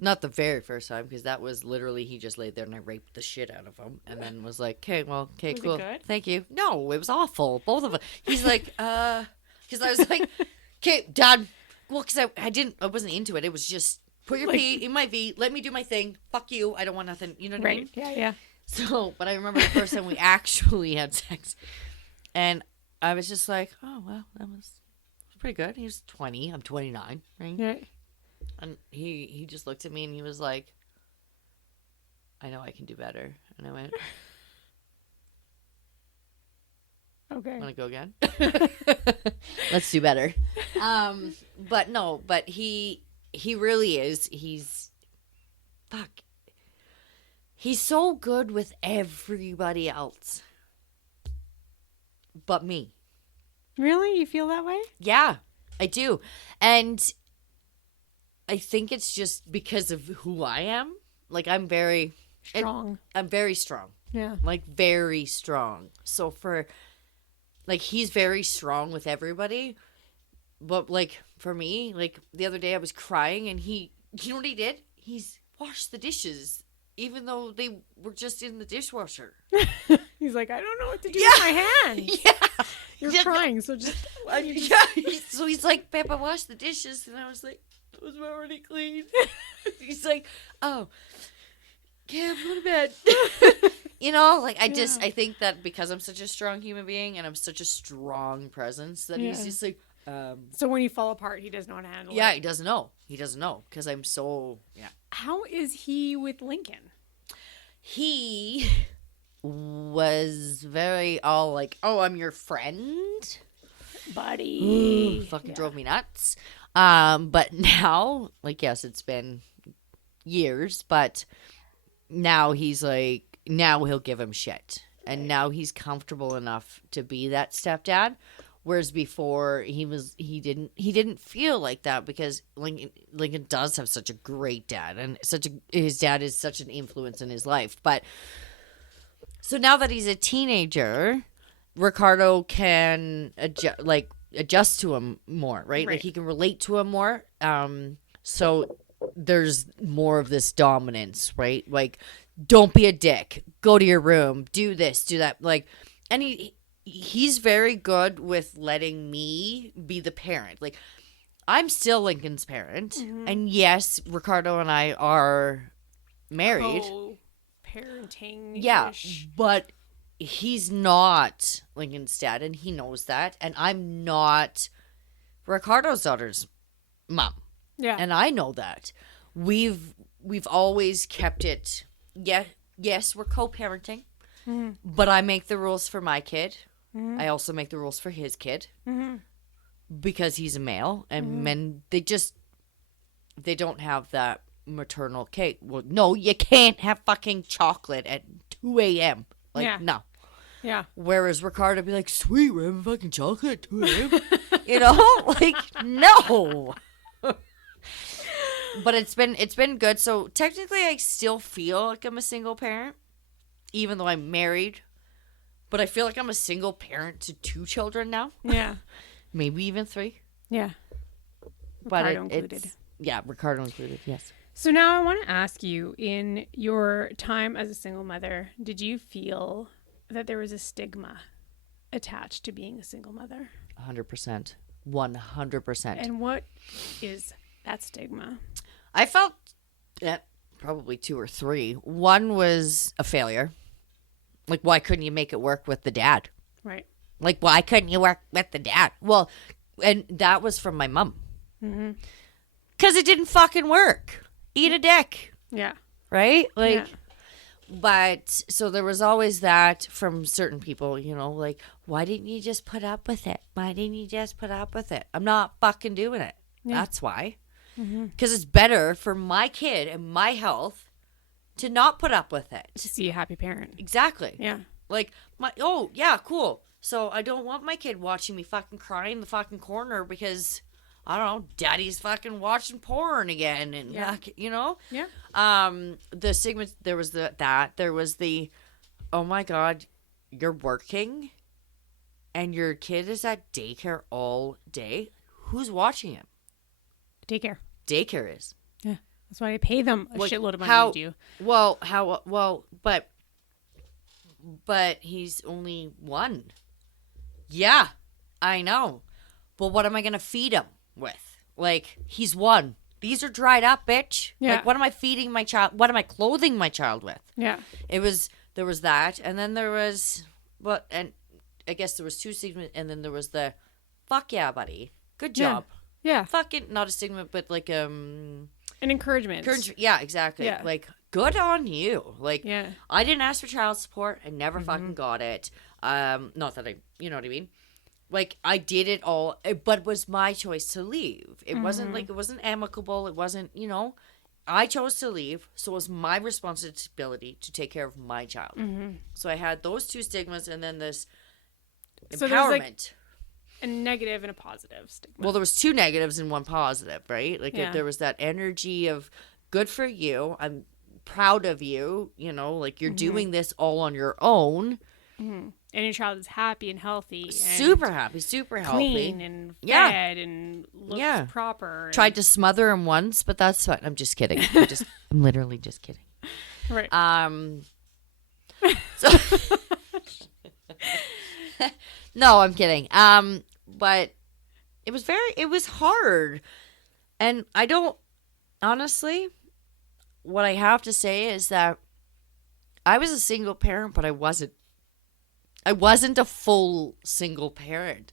not the very first time, because that was literally he just laid there and I raped the shit out of him, and then was like, okay, Was cool, it good? thank you. No, it was awful, both of us. He's like, because I was like, okay, Dad. Well, because I wasn't into it. It was just put your P in my V, let me do my thing. Fuck you, I don't want nothing. You know what I mean? Yeah. So, but I remember the first time we actually had sex, and I was just like, oh well, that was pretty good. He was 20, I'm 29, right? Yeah. And he just looked at me and he was like, I know I can do better. And I went, Okay. want to go again? Let's do better. But he really is. He's so good with everybody else but me. Really? You feel that way? Yeah, I do. And I think it's just because of who I am. Like, I'm very Strong. I'm very strong. Yeah. Like, very strong. So he's very strong with everybody. But, like, for me, like, the other day I was crying and you know what he did? He's washed the dishes, even though they were just in the dishwasher. He's like, I don't know what to do with my hands. Yeah. You're crying, so just... So he's like, babe, I washed the dishes. And I was like, those were already clean. He's like, oh, okay, I'm going to bed. I think that because I'm such a strong human being and I'm such a strong presence that he's just like, So when you fall apart, he doesn't know how to handle it. Yeah, he doesn't know. He doesn't know because I'm so, How is he with Lincoln? He was very all like, oh, I'm your friend. Buddy. Fucking drove me nuts. But now, like, yes, it's been years, but now he's like, now he'll give him shit. And now he's comfortable enough to be that stepdad. Whereas before he didn't feel like that because Lincoln does have such a great dad and his dad is such an influence in his life. But so now that he's a teenager, Ricardo can adjust to him more, right? Like he can relate to him more. So there's more of this dominance, right? Like, don't be a dick. Go to your room. Do this, do that. Like, and he's very good with letting me be the parent. Like, I'm still Lincoln's parent. Mm-hmm. And yes, Ricardo and I are married. Co-parenting. Yeah, but he's not Lincoln's dad, and he knows that. And I'm not Ricardo's daughter's mom. Yeah. And I know that. We've always kept it, yes, we're co-parenting. Mm-hmm. But I make the rules for my kid. Mm-hmm. I also make the rules for his kid. Mm-hmm. Because he's a male. And men, they don't have that maternal cake. Well, no, you can't have fucking chocolate at 2 a.m. Like, no. Yeah. Whereas Ricardo would be like, sweet, we're having fucking chocolate at 2 a.m. Like, no. But it's been good. So technically I still feel like I'm a single parent, even though I'm married. But I feel like I'm a single parent to 2 children now. Yeah. Maybe even 3. Yeah. But Ricardo included. Yeah, Ricardo included, yes. So now I want to ask you, in your time as a single mother, did you feel that there was a stigma attached to being a single mother? 100%. 100%. And what is that stigma? I felt probably 2 or 3. One was a failure. Like, why couldn't you make it work with the dad? Right. Like, why couldn't you work with the dad? Well, and that was from my mom. Mm-hmm. Because it didn't fucking work. Eat a dick. Yeah. Right? Like, Yeah. but so there was always that from certain people, like, why didn't you just put up with it? Why didn't you just put up with it? I'm not fucking doing it. Yeah. That's why. Mm-hmm. Because it's better for my kid and my health to not put up with it. To see a happy parent. Exactly. Yeah. Like, cool. So I don't want my kid watching me fucking cry in the fucking corner because, I don't know, daddy's fucking watching porn again. And, Yeah. Yeah. The stigma, there was there was the, oh my God, you're working and your kid is at daycare all day. Who's watching him? Daycare. Daycare is. Yeah. That's why I pay them a Like, shitload of money to do. But he's only 1. Yeah, I know. But what am I going to feed him with? Like, he's 1. These are dried up, bitch. Yeah. Like, what am I feeding my child? What am I clothing my child with? Yeah. There was that. And then there was, and I guess there was 2 stigmas. And then there was the, fuck yeah, buddy. Good job. Yeah. Fucking, not a stigma, but like, An encouragement. yeah, exactly. Yeah. Like, good on you. Like, Yeah. I didn't ask for child support. I never fucking got it. Not that you know what I mean? Like, I did it all, but it was my choice to leave. It wasn't like, it wasn't amicable. It wasn't, I chose to leave. So it was my responsibility to take care of my child. Mm-hmm. So I had those 2 stigmas and then this So there's, like, empowerment. a negative and a positive stigma. Well, there was 2 negatives and 1 positive, right? Like, Yeah. there was that energy of good for you. I'm proud of you. Like, you're doing this all on your own. Mm-hmm. And your child is happy and healthy. And Super happy, super clean healthy. and Yeah. fed and looks Yeah. proper. Tried to smother him once, but that's fine. I'm just kidding. I'm literally just kidding. Right. So no, I'm kidding. But it was hard. And I don't, honestly, what I have to say is that I was a single parent, but I wasn't a full single parent.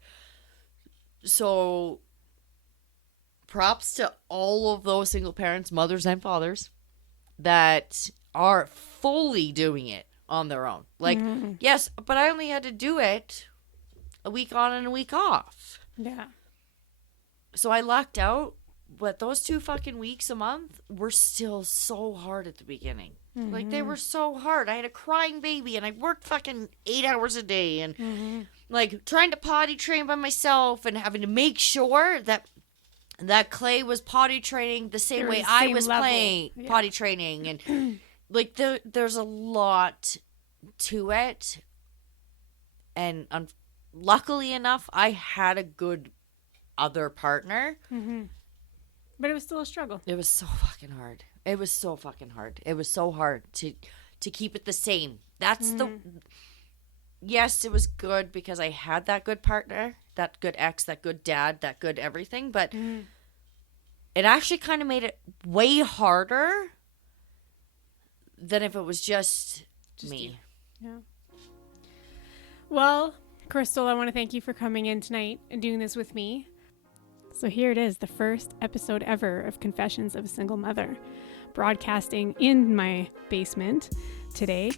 So props to all of those single parents, mothers and fathers, that are fully doing it on their own. Like, yes, but I only had to do it a week on and a week off. Yeah. So I lucked out, but those 2 fucking weeks a month were still so hard at the beginning. Like, they were so hard. I had a crying baby and I worked fucking 8 hours a day and like trying to potty train by myself and having to make sure that Clay was potty training the same way I was playing potty training. And like, there's a lot to it. And luckily enough, I had a good other partner. Mm-hmm. But it was still a struggle. It was so fucking hard. It was so fucking hard. It was so hard to keep it the same. That's yes, it was good because I had that good partner, that good ex, that good dad, that good everything. But it actually kind of made it way harder than if it was just me. You. Yeah. Well, Krystle, I want to thank you for coming in tonight and doing this with me. So here it is, the first episode ever of Confessions of a Single Mother, broadcasting in my basement today.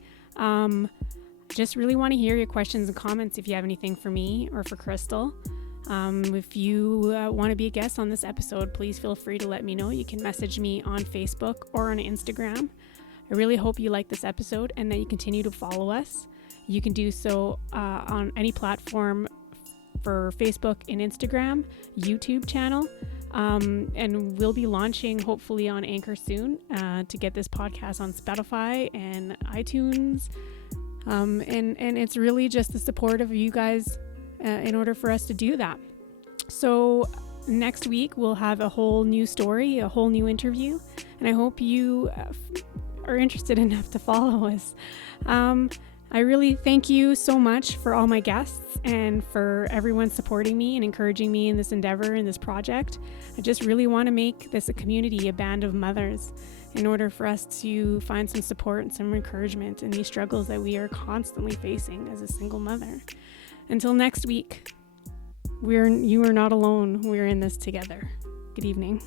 Just really want to hear your questions and comments if you have anything for me or for Krystle. If you want to be a guest on this episode, please feel free to let me know. You can message me on Facebook or on Instagram. I really hope you like this episode and that you continue to follow us. You can do so on any platform for Facebook and Instagram, YouTube channel. And we'll be launching hopefully on Anchor soon to get this podcast on Spotify and iTunes. And it's really just the support of you guys in order for us to do that. So next week we'll have a whole new story, a whole new interview, and I hope you are interested enough to follow us. I really thank you so much for all my guests and for everyone supporting me and encouraging me in this endeavor, in this project. I just really want to make this a community, a band of mothers, in order for us to find some support and some encouragement in these struggles that we are constantly facing as a single mother. Until next week, you are not alone. We're in this together. Good evening.